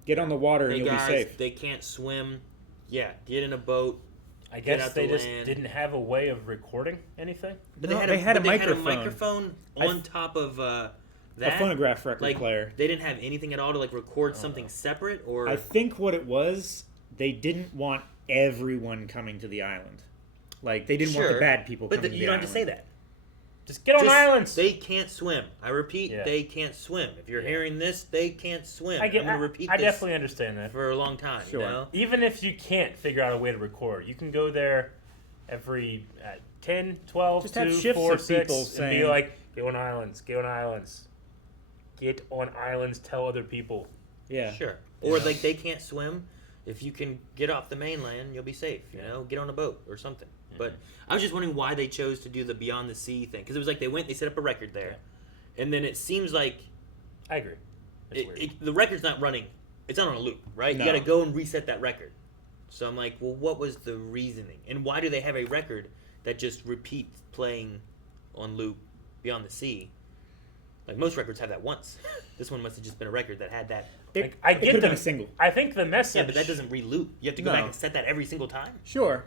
Get on the water and hey you'll guys, be safe. they can't swim. Yeah, get in a boat. I Get guess out they to just land. didn't have a way of recording anything. But No, they they had a microphone. microphone I on top of that. A phonograph record like, player. They didn't have anything at all to like record something separate, or I think what it was, they didn't want everyone coming to the island. Like, they didn't want the Sure, bad people but coming to the you don't island. have to say that. Just get on Just, islands. They can't swim. I repeat, Yeah. they can't swim. If you're Yeah. hearing this, they can't swim. I get. I'm gonna repeat I this definitely understand that. for a long time. Sure. You know? Even if you can't figure out a way to record, you can go there every 10, 12, Just have 2, shifts 4, of 6, people and saying- be like, get on islands, get on islands. Get on islands, tell other people. Yeah. Sure. Or Yeah. like they can't swim, if you can get off the mainland, you'll be safe. You know, get on a boat or something. But I was just wondering why they chose to do the Beyond the Sea thing, because it was like they set up a record there, and then it seems like I agree. It's weird. the record's not running. It's not on a loop, right? No. You got to go and reset that record. So I'm like, well, what was the reasoning, and why do they have a record that just repeats playing on loop Beyond the Sea? Like most records have that once. This one must have just been a record that had that. I it get could've the been a single. I think the message. Yeah, but that doesn't re-loop. You have to go No. back and set that every single time. Sure,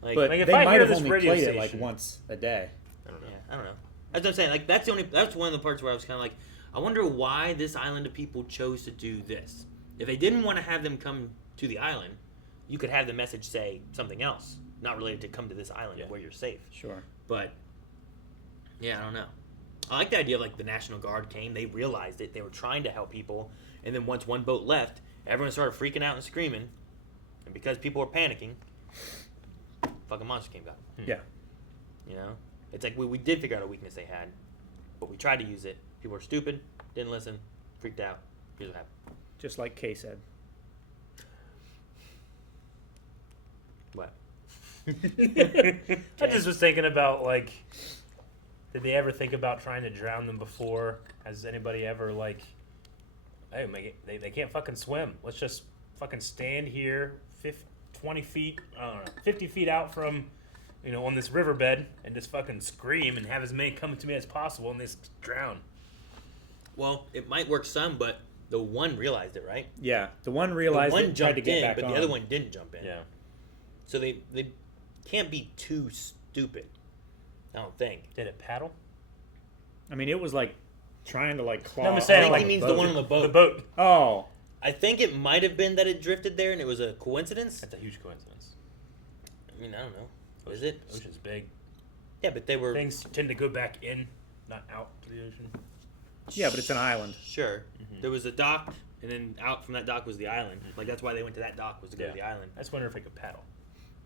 Like, but Like, if they I might hear have this only radio played it like station- once a day. I don't know. yeah, I don't know. That's what I'm saying. Like that's one of the parts where I was kind of like, I wonder why this island of people chose to do this. If they didn't want to have them come to the island, you could have the message say something else, not related to come to this island where you're safe. Sure. But yeah, I don't know. I like the idea of like the National Guard came, they realized it, they were trying to help people, and then once one boat left, everyone started freaking out and screaming, and because people were panicking, fucking monster came got them. Yeah. You know, it's like we did figure out a weakness they had, but we tried to use it. People were stupid, didn't listen, freaked out. Here's what happened. Just like Kay said. What? I just was thinking about like, did they ever think about trying to drown them before? Has anybody ever like, hey, they can't fucking swim. Let's just fucking stand here, 20 feet, I don't know, 50 feet out from, on this riverbed and just fucking scream and have as many come to me as possible and they just drown. Well, it might work some, but the one realized it, right? Yeah, the one The realized one it, tried to jumped get in, back but on. the other one didn't jump in. Yeah. So they can't be too stupid. I don't think. Did it paddle? I mean, it was like trying to like claw. No, I'm saying, I think like, he means boat. the one on the boat. The boat. Oh, I think it might have been that it drifted there and it was a coincidence. That's a huge coincidence. I mean, I don't know. Is it? Ocean's big. Yeah, but they were Things tend to go back in, not out to the ocean. yeah, but it's an island. sure. There was a dock, and then out from that dock was the island. Like that's why they went to that dock was to go to the island. I just wonder if they could paddle.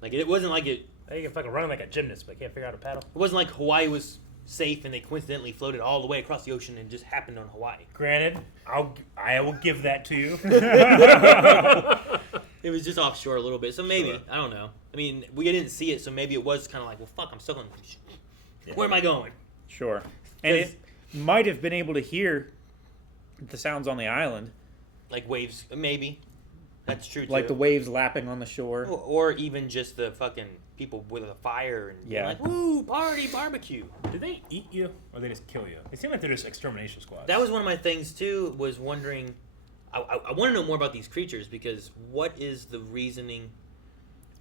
Like it wasn't like it. They can fucking run like a gymnast, but they can't figure out how to paddle. It wasn't like Hawaii was safe and they coincidentally floated all the way across the ocean and just happened on Hawaii. Granted, I will give that to you. It was just offshore a little bit, so maybe Sure. I don't know. I mean, we didn't see it, so maybe it was kind of like, well, fuck, I'm stuck on. Where am I going? Sure, and Because- it might have been able to hear the sounds on the island, Like waves, maybe. That's true too. like the waves lapping on the shore. or even just the fucking people with a fire and being Yeah. like, woo, party, barbecue. Do they eat you or they just kill you? They seem like they're just extermination squads. That was one of my things too. Was wondering. I want to know more about these creatures because what is the reasoning?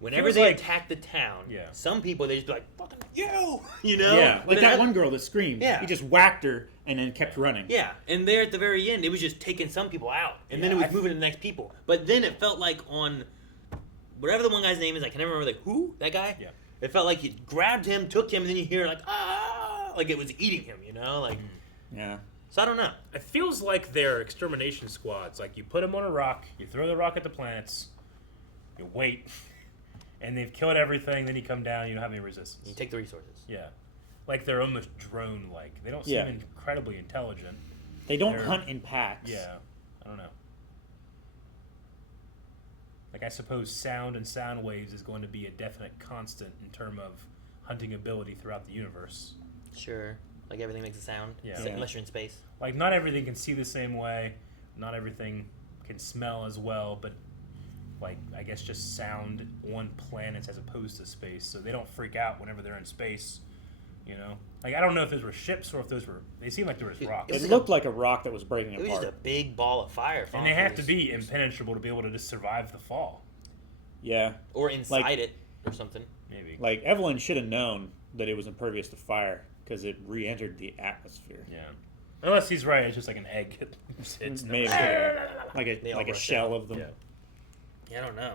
Whenever Feels they like- attack the town, Yeah. some people they just be like, "Fucking you know." Yeah, But like then that I- one girl that screamed. Yeah. He just whacked her and then kept running. Yeah, and there at the very end, it was just taking some people out, and then it Yeah, was moving to the next people. But then it felt like on whatever the one guy's name is, I can never remember. Like who that guy? Yeah. It felt like he grabbed him, took him, and then you hear like like it was eating him. You know, like Yeah. so I don't know. It feels like they're extermination squads. Like you put them on a rock, you throw the rock at the planets, you wait, and they've killed everything. Then you come down, you don't have any resistance. You take the resources. Yeah, like they're almost drone-like. They don't seem Yeah. incredibly intelligent. They don't They're- hunt in packs. Yeah, I don't know. Like I suppose sound and sound waves is going to be a definite constant in terms of hunting ability throughout the universe. Sure, like everything makes a sound. Yeah. Except unless you're in space. Like not everything can see the same way, not everything can smell as well, but like I guess just sound on planets as opposed to space, so they don't freak out whenever they're in space. You know, like I don't know if those were ships or if those were. They seem like there was rocks, It looked like a rock that was breaking It was apart. just a big ball of fire. and falling they have through to this- be impenetrable to be able to just survive the fall. Yeah. or inside like- it or something. Maybe. Like Evelyn should have known that it was impervious to fire because it re-entered the atmosphere. Yeah. Unless he's right, it's just like an egg. It's Maybe like They all a rush shell out. of them. Yeah. Yeah, I don't know.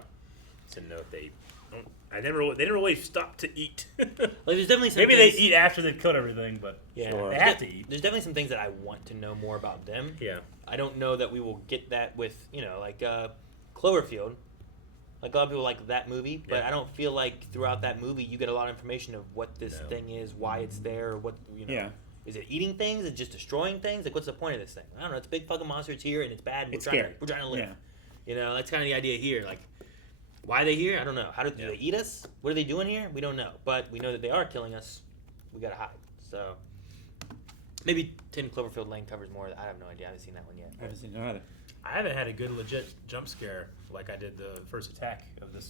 To know if they don't. They never really stop to eat. Like, there's definitely some Maybe they things, eat after they've killed everything, but Yeah, Sure. they have to eat. There's definitely some things that I want to know more about them. Yeah. I don't know that we will get that with like Cloverfield. Like a lot of people like that movie, but Yeah. I don't feel like throughout that movie you get a lot of information of what this No. thing is, why it's there, what Yeah. Is it eating things? Is it just destroying things? Like what's the point of this thing? I don't know. It's a big fucking monster. It's here and it's bad. And It's we're trying scary. we're trying to live. Yeah. You know, that's kind of the idea here. Like, Why are they here? I don't know. How do Yeah. they eat us? What are they doing here? We don't know. But we know that they are killing us. We gotta hide. So maybe 10 Cloverfield Lane covers more. I have no idea. I haven't seen that one yet. I haven't seen it either. I haven't had a good legit jump scare like I did the first attack of the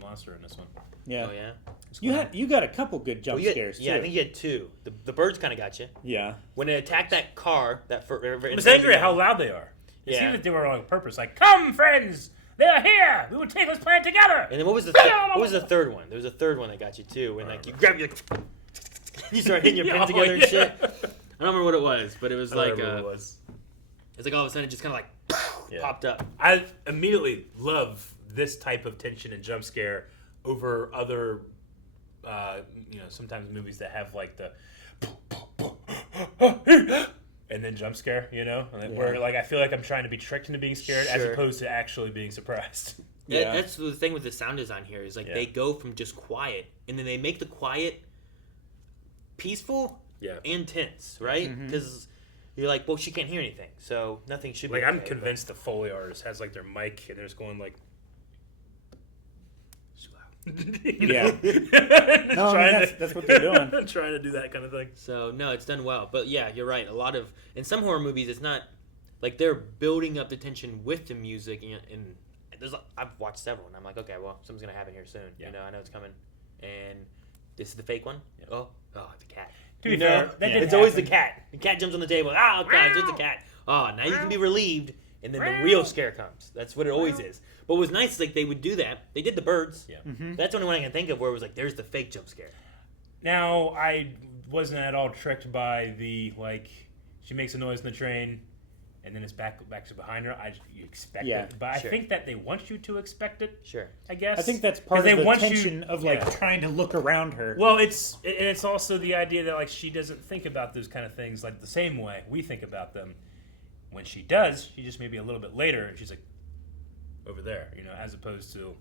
monster in this one. Yeah. Oh yeah. You got a couple good jump Well, scares too. Yeah, I think you had 2. The birds kind of got you. Yeah. When they attacked that car, I'm just angry at how loud they are. It Yeah. seems like they were on purpose. Like, come, friends, they are here. We will take this planet together. And then what was the third one? There was a third one that got you too. When like you grab your, you start hitting your pin together and shit. I don't remember what it was, but it was like it's like all of a sudden it just kind of like popped up. I immediately love this type of tension and jump scare over other, sometimes movies that have like the and then jump scare, where like I feel like I'm trying to be tricked into being scared as Sure. opposed to actually being surprised. Yeah. That's the thing with the sound design here is like they go from just quiet and then they make the quiet peaceful and tense, right? Because you're like, well, she can't hear anything, so nothing should be Like I'm okay, convinced the Foley artist has like their mic and they're just going like. Yeah. No, I mean, that's what they're doing. Trying to do that kind of thing. So no, it's done well. But yeah, you're right. A lot of in some horror movies, it's not like they're building up the tension with the music. And there's I've watched several, and I'm like, okay, well, something's gonna happen here soon. Yeah. I know it's coming. And this is the fake one. Yeah. Oh, the cat. To be fair, that didn't It's always the happen. cat. The cat jumps on the table. Oh god, it's just the cat. Oh, now you can be relieved, and then the real scare comes. That's what it always is. But what was nice is like they would do that. They did the birds. Yeah. That's the only one I can think of where it was like, there's the fake jump scare. Now, I wasn't at all tricked by the, like, she makes a noise in the train, and then it's back to behind her. You expect it. But sure. I think that they want you to expect it, Sure. I guess. I think that's part 'Cause of they the want tension of like yeah. trying to look around her. Well, it's also the idea that, like, she doesn't think about those kind of things, like, the same way we think about them. When she does, she just maybe a little bit later, and she's like, over there, as opposed to,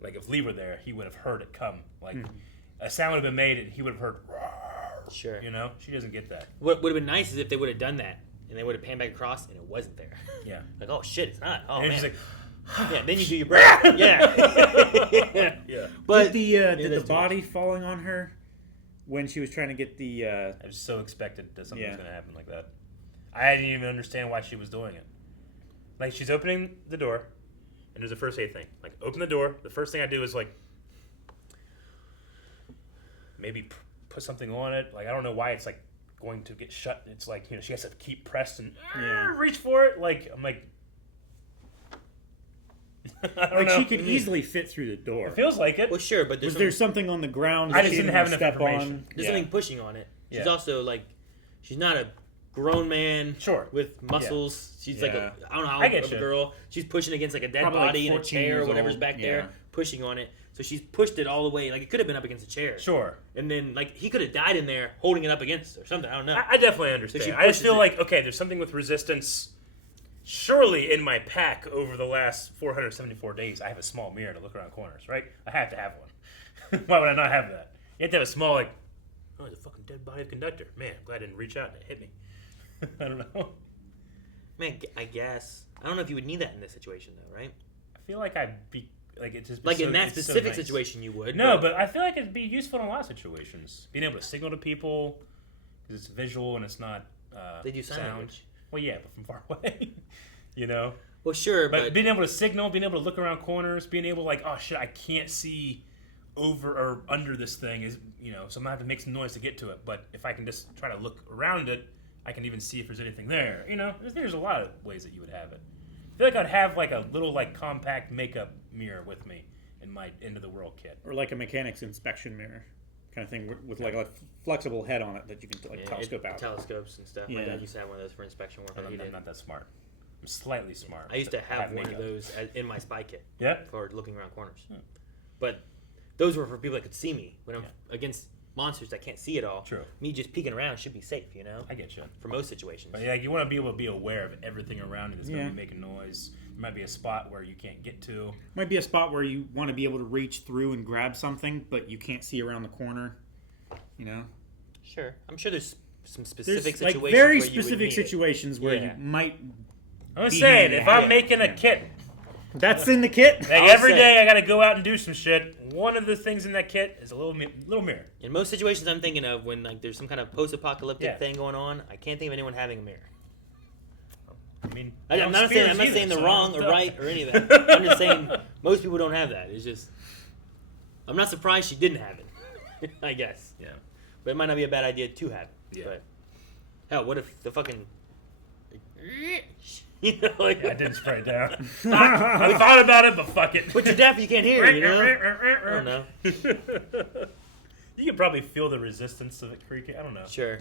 like, if Lee were there, he would have heard it come. Like, a sound would have been made, and he would have heard, "Rawr," Sure. She doesn't get that. What would have been nice is if they would have done that and they would have panned back across and it wasn't there. Yeah. Like, oh shit, it's not. Oh And man. she's like, yeah, then you do your breath. yeah. yeah. But did the that's too body falling on her when she was trying to get the? I was so expected that something was Yeah. going to happen like that. I didn't even understand why she was doing it. Like, she's opening the door, and there's a first aid thing. Like, open the door. The first thing I do is, like, maybe put something on it. Like, I don't know why it's, like, going to get shut. It's like, she has to keep pressed and reach for it. Like, I'm like, I don't know. She could easily fit through the door. It feels like it. well, sure, but Was there something on the ground? I that just she didn't wanna have enough step information. on? there's Yeah. something pushing on it. She's Yeah. also like, she's not a grown man Sure. with muscles. She's like Yeah. I don't know how I get of a you. girl. She's pushing against like a dead Probably like body in a 14 chair or years whatever's old. back Yeah. there, pushing on it. So she's pushed it all the way. Like it could have been up against a chair. Sure. And then like he could have died in there holding it up against or something. I don't know. I definitely understand. she I just pushes feel it. like, okay, there's something with resistance. Surely in my pack over the last 474 days, I have a small mirror to look around corners, right? I have to have one. Why would I not have that? You have to have a small, like, oh, it's a fucking dead body of conductor. Man, I'm glad I didn't reach out and it hit me. I don't know. Man, I guess I don't know if you would need that in this situation though, right? I feel like I'd be, like, it's just Like so, in that it's so specific nice. situation, you would. No, but I feel like it'd be useful in a lot of situations. Being able to signal to people, because it's visual and it's not they do sign sound. language. Well, yeah, but from far away. Well, sure, But being able to signal, being able to look around corners, being able to, like, oh shit, I can't see over or under this thing is, so I'm gonna have to make some noise to get to it. But if I can just try to look around it, I can even see if there's anything there. There's a lot of ways that you would have it. I feel like I'd have like a little like compact makeup mirror with me in my end of the world kit. Or like a mechanic's inspection mirror kind of thing with like a flexible head on it that you can like telescope out. Telescopes and stuff. My Yeah. dad used to have one of those for inspection work. I'm not that smart. I'm slightly smart. I used to have one makeup. of those in my spy kit. Yeah? For looking around corners. But those were for people that could see me. When I'm against monsters that can't see at all, True. me just peeking around should be safe, I get you. for most situations. But yeah, you want to be able to be aware of everything around you that's going Yeah. to be making noise. There might be a spot where you can't get to. Might be a spot where you want to be able to reach through and grab something, but you can't see around the corner. Sure. I'm sure there's some There's specific like situations very where you would specific need it. situations where Yeah. you might. I'm just Be saying, handy if to I'm have. making a Yeah. kit That's in the kit. Like I'll every say- day I gotta go out and do some shit. One of the things in that kit is a little mirror. In most situations, I'm thinking of when like there's some kind of post-apocalyptic Yeah. thing going on. I can't think of anyone having a mirror. I mean, I'm not saying they're wrong or right or any of that. I'm just saying most people don't have that. It's just I'm not surprised she didn't have it. I guess. Yeah. But it might not be a bad idea to have it. Yeah. But hell, what if the fucking you know like Yeah, I didn't spray it down. I thought about it, but fuck it. but you're deaf, you can't hear. You know. I don't know. You can probably feel the resistance of it creaking. I don't know. Sure.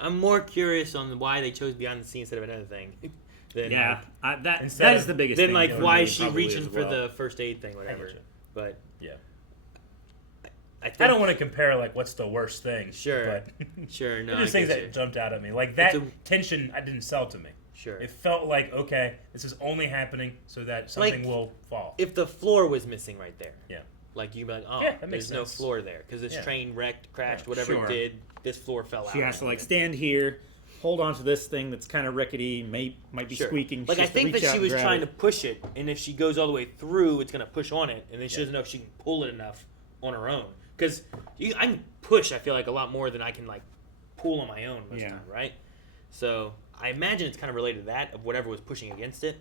I'm more curious on why they chose behind the scenes instead of another thing. Than, Yeah, that Instead is of- the biggest Then thing. like for why me, is she probably reaching as for well. the first aid thing, whatever. getcha. But Yeah. I think I don't want to compare like what's the worst thing. Sure. But Sure, no, there's I things get that you. jumped out at me. Like that It's a- tension, I didn't sell to me. Sure. It felt like okay, this is only happening so that something Like, will fall. If the floor was missing right there, Yeah. like you'd be like, oh, Yeah, that makes there's no sense. floor there because this Yeah. train wrecked, crashed, Yeah. whatever Sure. it did. This floor fell out. She has to or like something. stand here, hold on to this thing that's kind of rickety, might be Sure. squeaking. Like She I has to think reach that out she and was grab trying it. to push it, and if she goes all the way through, it's gonna push on it, and then she Yeah. doesn't know if she can pull it enough on her own. Because I can push, I feel like a lot more than I can like pull on my own most Yeah. of the time, right? So I imagine it's kind of related to that of whatever was pushing against it,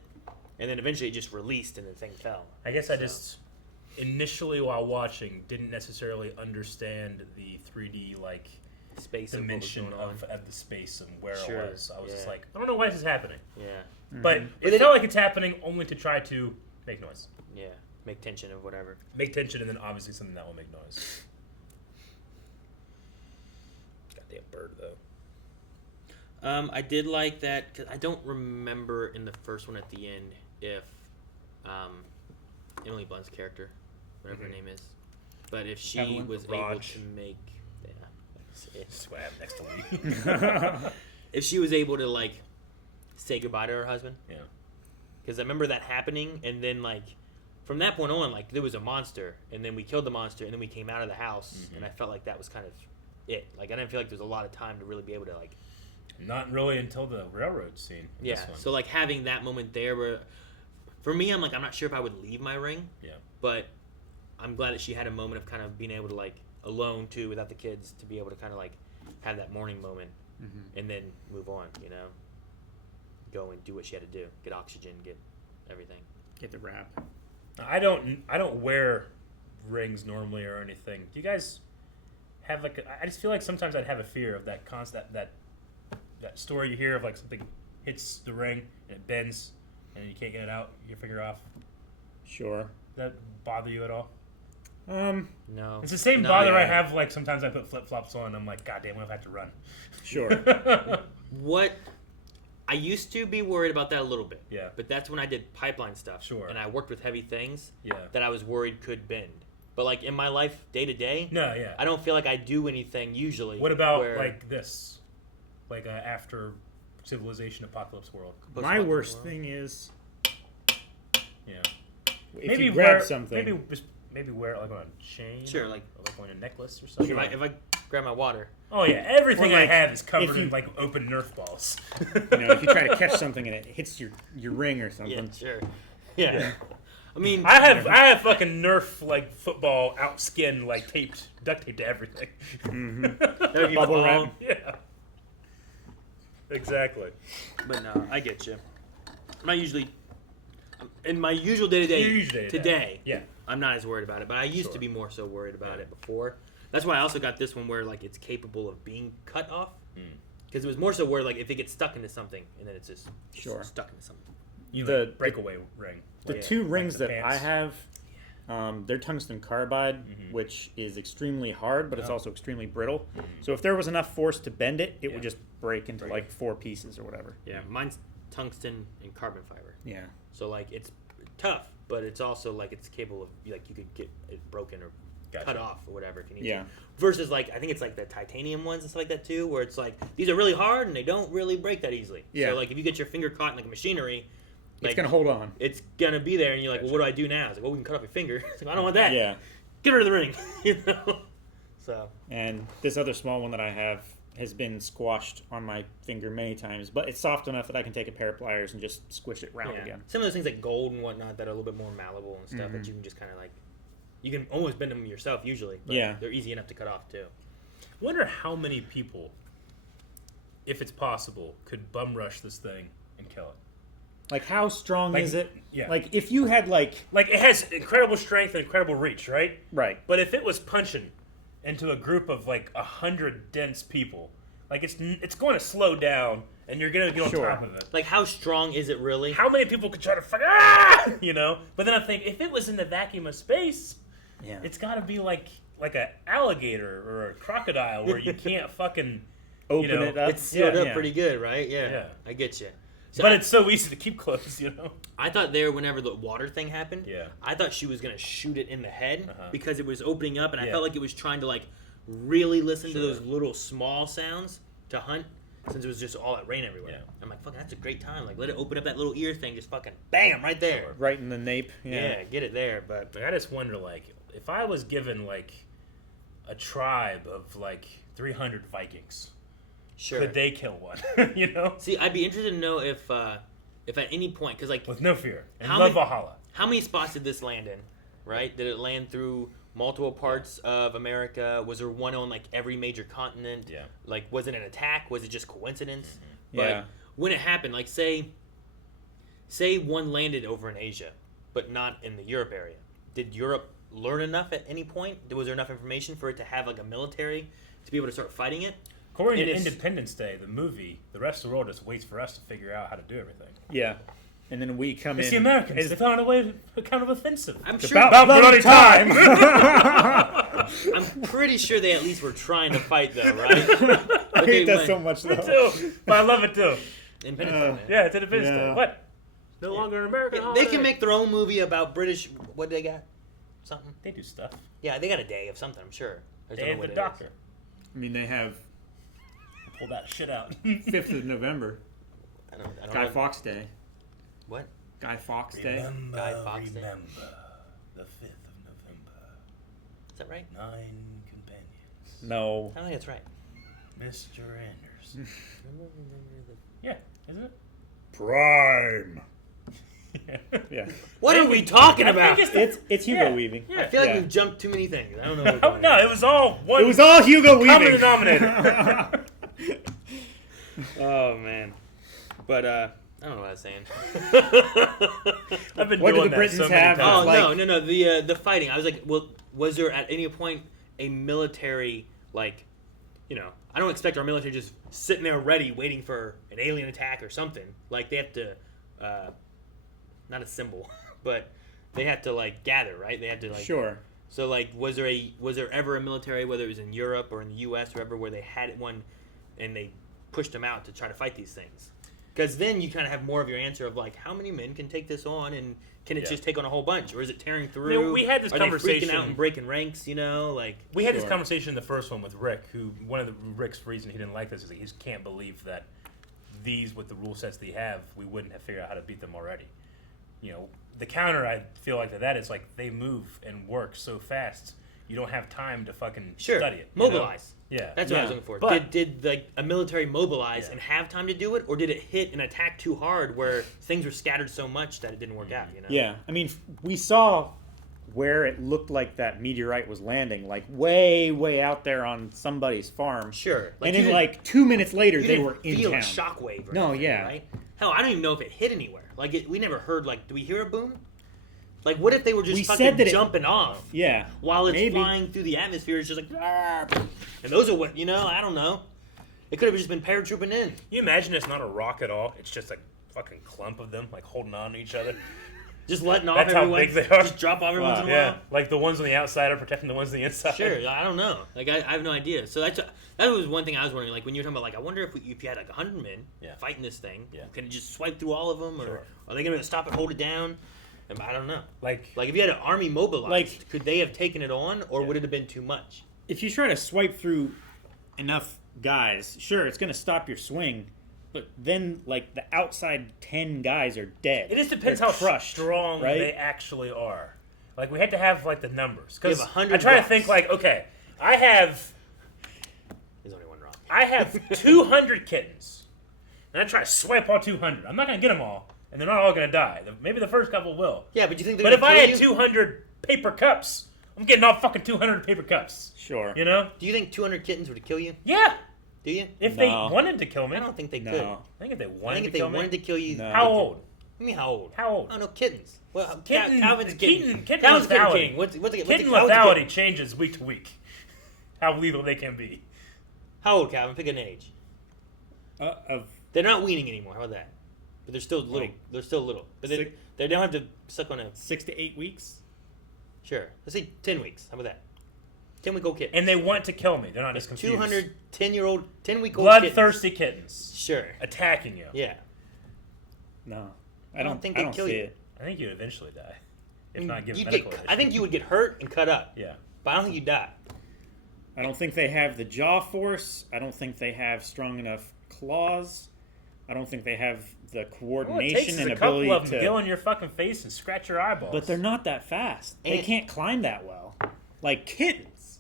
and then eventually it just released and the thing fell. I guess I So- just initially while watching didn't necessarily understand the 3D like Space dimension of what was going on. of the space and where Sure, it was. I was just yeah. like, I don't know why this is happening. Yeah, But But it they felt like it's happening only to try to make noise. yeah, make tension of whatever. Make tension and then obviously something that will make noise. Goddamn bird though. I did like that because I don't remember in the first one at the end if Emily Blunt's character, whatever her name is, but if she Evelyn? was able Raj. to make, yeah, that's it. Swab next to me. If she was able to like say goodbye to her husband, Yeah. because I remember that happening, and then like from that point on, like there was a monster, and then we killed the monster, and then we came out of the house, and I felt like that was kind of it. Like I didn't feel like there was a lot of time to really be able to like. Not really until the railroad scene. in Yeah, this one. so like having that moment there where, for me, I'm like, I'm not sure if I would leave my ring. Yeah. But I'm glad that she had a moment of kind of being able to like alone too, without the kids, to be able to kind of like have that morning moment, and then move on. You know, go and do what she had to do, get oxygen, get everything. Get the wrap. I don't wear rings normally or anything. Do you guys have like? I just feel like sometimes I'd have a fear of that concept that story you hear of like something hits the ring and it bends and you can't get it out, your finger off. Sure. Does that bother you at all? No, It's the same No, bother I yeah. have like sometimes I put flip flops on and I'm like, God damn, we'll have to run. Sure. What I used to be worried about that a little bit. Yeah. But that's when I did pipeline stuff. Sure. And I worked with heavy things. Yeah. That I was worried could bend. But like in my life, day to day, No, yeah. I don't feel like I do anything usually. What about where- like this? Like after civilization apocalypse world. My worst thing is Yeah. if you grab wear something. maybe wear it like on a chain. Sure, or like- on a necklace or something. If I grab my water, Oh yeah, everything Or, like, I have is covered if you- in like open Nerf balls. if you try to catch something and it hits your ring or something. yeah, sure, yeah. I mean, I have fucking Nerf like football out skin like taped, duct taped to everything. that'd be Bubble long, wrap. Yeah. Exactly. But no, I get you. I'm not usually in my usual day to day. Usually Today, Yeah. I'm not as worried about it, but I used Sure. to be more so worried about it before. That's why I also got this one where like it's capable of being cut off. Because it was more so where like if it gets stuck into something and then it's just Sure. stuck into something. You The- like breakaway ring. The Yeah, two rings the that I pants. have, they're tungsten carbide, which is extremely hard, but it's Yeah. also extremely brittle. So if there was enough force to bend it, it Yeah. would just break into Break like it. 4 pieces or whatever. Yeah, mine's tungsten and carbon fiber. Yeah. So like it's tough, but it's also like it's capable of like you could get it broken or Gotcha. cut off or whatever if you need Yeah. to. Versus like I think it's like the titanium ones and stuff like that too, where it's like these are really hard and they don't really break that easily. Yeah. So like if you get your finger caught in like machinery, It's like, going to hold on. it's gonna be there, and you're like, Gotcha. well, what do I do now? It's like, well, we can cut off your finger. It's like, I don't want that. Yeah. Get rid of the ring. You know. So And this other small one that I have, has been squashed on my finger many times, but it's soft enough that I can take a pair of pliers and just squish it round again. Some of those things like gold and whatnot that are a little bit more malleable and stuff that you can just kind of like, you can almost bend them yourself usually. But Yeah. they're easy enough to cut off too. Wonder how many people, if it's possible, could bum rush this thing and kill it. Like, how strong Like, is it? yeah. Like, if you had, like... Like, it has incredible strength and incredible reach, right? Right. But if it was punching into a group of like 100 dense people, like it's going to slow down, and you're going to get on Sure. top of it. Like, how strong is it really? How many people could try to fight? You know? But then I think if it was in the vacuum of space, Yeah. it's got to be like an alligator or a crocodile where you can't fucking Open you know, it up. It's sealed up Yeah. pretty good, right? Yeah. Yeah. I get you. So but I, it's so easy to keep close, you know? I thought there, whenever the water thing happened, Yeah. I thought she was going to shoot it in the head Uh-huh. because it was opening up, and I Yeah. felt like it was trying to, like, really listen to Sure. those little small sounds to hunt since it was just all that rain everywhere. Yeah. I'm like, fucking, that's a great time. Like, let it open up that little ear thing, just fucking bam, right there. Sure. Right in the nape. Yeah, get it there. But Like, I just wonder, like, if I was given like a tribe of like 300 Vikings, sure. could they kill one? You know? See, I'd be interested to know if at any point, because, like, With no fear. And How love many- Valhalla. how many spots did this land in, right? Did it land through multiple parts of America? Was there one on, like, every major continent? Yeah. Like, was it an attack? Was it just coincidence? Yeah. But when it happened, like, say one landed over in Asia, but not in the Europe area. Did Europe learn enough at any point? Was there enough information for it to have, like, a military to be able to start fighting it? According And to it's- Independence Day, the movie, the rest of the world just waits for us to figure out how to do everything. Yeah. And then we come It's in. the Americans. as- They found a way to kind of offensive. I'm It's sure. about bloody time. I'm pretty sure they at least were trying to fight, though, right? But I they hate that went- so much, Me though. too. But I love it too. Independence Day, man. Yeah, it's Independence Yeah. Day. What? No longer an American They holiday. can make their own movie about British. What they got? Something. They do stuff. Yeah, they got a day of something. I'm sure. I just don't Day know of what the it Doctor. is. I mean, they have Pull that shit out. 5th of November, I don't Guy know. Fawkes Day. What? Guy Fawkes Day. Remember, Guy Fawkes Day. remember the 5th of November. Is that right? 9 companions. No. I don't think that's right. Mr. Anderson. Yeah, isn't it? Prime. Yeah. What are we talking I about? think It's Hugo Yeah. Weaving. Yeah. I feel like Yeah. we've jumped too many things. I don't know. What we're Oh, doing no, here. it was all one. It was all Hugo common Weaving. denominator. Oh man. But I don't know what I was saying. I've been What did doing the that Britons so many have? times. Oh Like- no. The fighting. I was like, well, was there at any point a military, like, you know? I don't expect our military just sitting there ready, waiting for an alien attack or something. Like they have to, not assemble, but they have to like gather, right? They have to like. Sure. So like, was there ever a military, whether it was in Europe or in the U.S. or ever, where they had one, and they pushed them out to try to fight these things? Because then you kind of have more of your answer of like, how many men can take this on, and can it Yeah. just take on a whole bunch, or is it tearing through? You know, we had this Are they conversation- freaking out and breaking ranks? You know, like We had this Sure. conversation in the first one with Rick, who one of the Rick's reason he didn't like this is that he just can't believe that these, with the rule sets they have, we wouldn't have figured out how to beat them already. You know, the counter I feel like to that is like they move and work so fast, you don't have time to fucking sure, study it. you know? mobilize. Yeah, That's what I was Yeah. looking for. But- Did like a military mobilize Yeah. and have time to do it, or did it hit and attack too hard where things were scattered so much that it didn't work out? You know? Yeah. I mean, we saw where it looked like that meteorite was landing, like way, way out there on somebody's farm. Sure. And you then, didn't- like 2 minutes later, you they didn't were in feel town. a shockwave. Or No, anything, yeah. Right? Hell, I don't even know if it hit anywhere. Like we never heard. Like, do we hear a boom? Like, what if they were just We fucking said that it- jumping off Yeah. while it's maybe. flying through the atmosphere? It's just like, "Arr!" And those are what, you know. I don't know. It could have just been paratrooping in. you imagine it's not a rock at all; it's just a fucking clump of them, like holding on to each other. Just letting off That's how everyone. big they are. Just drop off every Wow. once in a Yeah, while. like the ones on the outside are protecting the ones on the inside. Sure, I don't know. Like I have no idea. So that was one thing I was wondering. Like when you were talking about, like I wonder if you had like 100 men Yeah. fighting this thing, Yeah. can it just swipe through all of them, or Sure. are they going to stop it, hold it down? And I don't know. Like Like if you had an army mobilized, Like- could they have taken it on, or Yeah. would it have been too much? If you try to swipe through enough guys, sure, it's going to stop your swing. But then, like, the outside 10 guys are dead. it just depends They're how crushed, strong right? they actually are. Like we had to have like the numbers You because have 100 I try to rocks. think like, okay, I have There's only one rock. I have 200 kittens, and I try to swipe all 200. I'm not gonna get them all, and they're not all gonna die. Maybe the first couple will. Yeah, but you think they're But if gonna I kill had you? 200 paper cups, I'm getting all fucking 200 paper cups. Sure. You know? Do you think 200 kittens would kill you? Yeah. Do you? If No. they wanted to kill me, I don't think they No. could. I think if they I wanted think to if they kill wanted me. to kill you, No. How old? I mean, how old? How old? I don't know, kittens. Well, Kitten- Calvin's kitten Calvin's kitten lethality. king. What's Kitten Calvin's lethality kitten? changes week to week. How lethal they can be. How old, Calvin? Pick an age. Of They're not weaning anymore. How about that? But they're still little. Like, They're still little. But they, six- they don't have to suck on a. 6 to 8 weeks. Sure. Let's say 10 weeks. How about that? 10-week-old kitten. And they want to kill me. They're not just confused. 200 10-year-old, 10-week-old Bloodthirsty kittens. Sure. Attacking you. Yeah. No, I don't think I they'd don't kill see you. it. I think you'd eventually die. If I mean, not given you'd medical get, attention. I think you would get hurt and cut up. Yeah. But I don't think you'd die. I don't think they have the jaw force. I don't think they have strong enough claws. I don't think they have the All it takes coordination is and a couple ability of them to. go in your fucking face and scratch your eyeballs. But they're not that fast. They And- can't climb that well. Like kittens.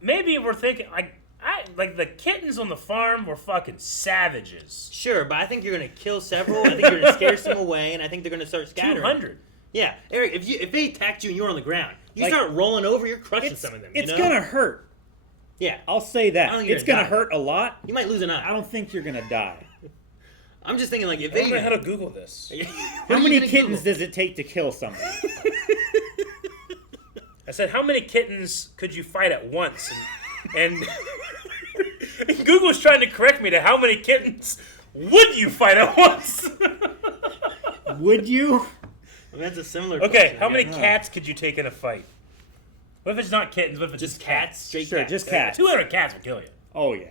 Maybe we're thinking like the kittens on the farm were fucking savages. Sure, but I think you're going to kill several. I think you're going to scare some away, and I think they're going to start scattering. 200. Yeah. Eric, if they attacked you and you were on the ground, you Like, start rolling over, you're crushing It's, some of them. it's you know? gonna hurt. Yeah. I'll say I that. don't think you're It's gonna die. hurt a lot. You might lose an I eye. don't think you're gonna die. I'm just thinking, like, if I don't they. know how to Google this. How many kittens does it take to kill somebody? I said, how many kittens could you fight at once? And Google's trying to correct me to how many kittens would you fight at once? Would you? That's a similar Okay, question, how many yeah. cats could you take in a fight? What if it's not kittens? What if it's Just just cats? cats? Straight Sure, cats. just cats. 200 cats will kill you, Oh yeah.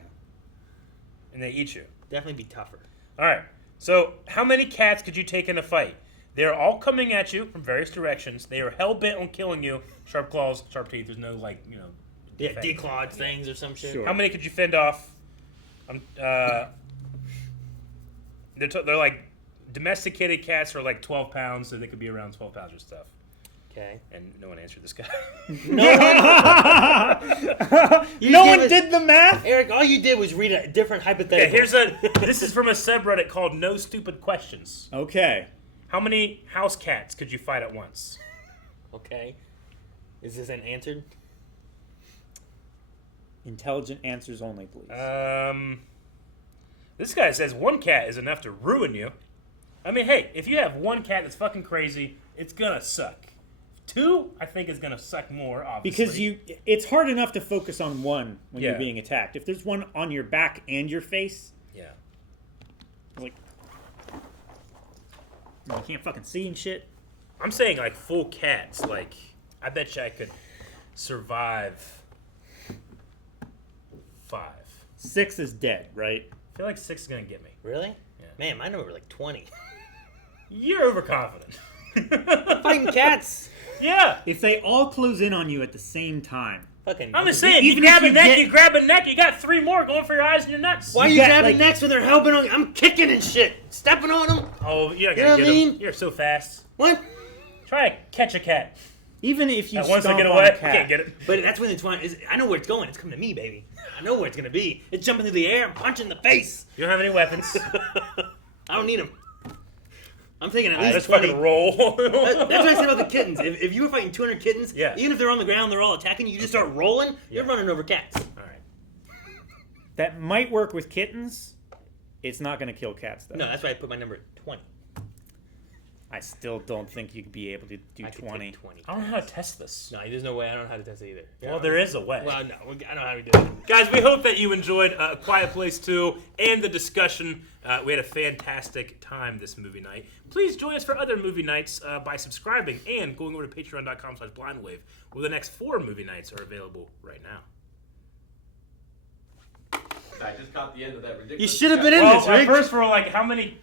and they eat you. Definitely be tougher. All right. So, how many cats could you take in a fight? They're all coming at you from various directions. They are hell bent on killing you. Sharp claws, sharp teeth. There's no Yeah, defense. declawed things or some shit. Sure. How many could you fend off? They're like domesticated cats are like 12 pounds, so they could be around 12 pounds or stuff. Okay. And no one answered this guy. No one gave us- did the math. Eric, all you did was read a different hypothetical. Okay, this is from a subreddit called No Stupid Questions. Okay. How many house cats could you fight at once? Okay. Is this an answered? Intelligent answers only, please. This guy says one cat is enough to ruin you. I mean, hey, if you have one cat that's fucking crazy, it's gonna suck. Two, I think, is gonna suck more, obviously. Because it's hard enough to focus on one when Yeah. you're being attacked. If there's one on your back and your face, Yeah. like you can't fucking see and shit. I'm saying like full cats. Like, I bet you I could survive 5. 6 is dead, right? I feel like 6 is gonna get me. Really? Yeah. Man, my number were like 20. You're overconfident. Fighting cats. Yeah. If they all close in on you at the same time, Fucking. I'm just saying, you Even grab if a you neck, get- you grab a neck, you got 3 more going for your eyes and your nuts. Why are You you got, grabbing like- necks when they're helping on? I'm kicking and shit, stepping on them. Oh, you're not You gonna know what get I mean? them. You're so fast. What? Try to catch a cat. even if you At once they stomp get on away, a you cat, can't get it. But that's when it's fun. I know where it's going. It's coming to me, baby. I know where it's gonna be. It's jumping through the air. I'm punching the face. You don't have any weapons. I don't need them. I'm taking at Let's least 20. fucking roll. That's what I said about the kittens. If you were fighting 200 kittens, Yeah. even if they're on the ground, they're all attacking you. You just start rolling. You're running over cats. All right. that might work with kittens. It's not going to kill cats, though. No, that's why I put my number at 20. I still don't think you'd be able to do I could 20. take 20. I don't know how to test this. No, there's no way. I don't know how to test it either. Well, there is a way. Well, no, I know how to do it. Guys, we hope that you enjoyed A Quiet Place 2 and the discussion. We had a fantastic time this movie night. Please join us for other movie nights by subscribing and going over to patreon.com/blindwave, where the next 4 movie nights are available right now. I just caught the end of that ridiculous. You should have been in Well, this, at Rick. first we're like, how many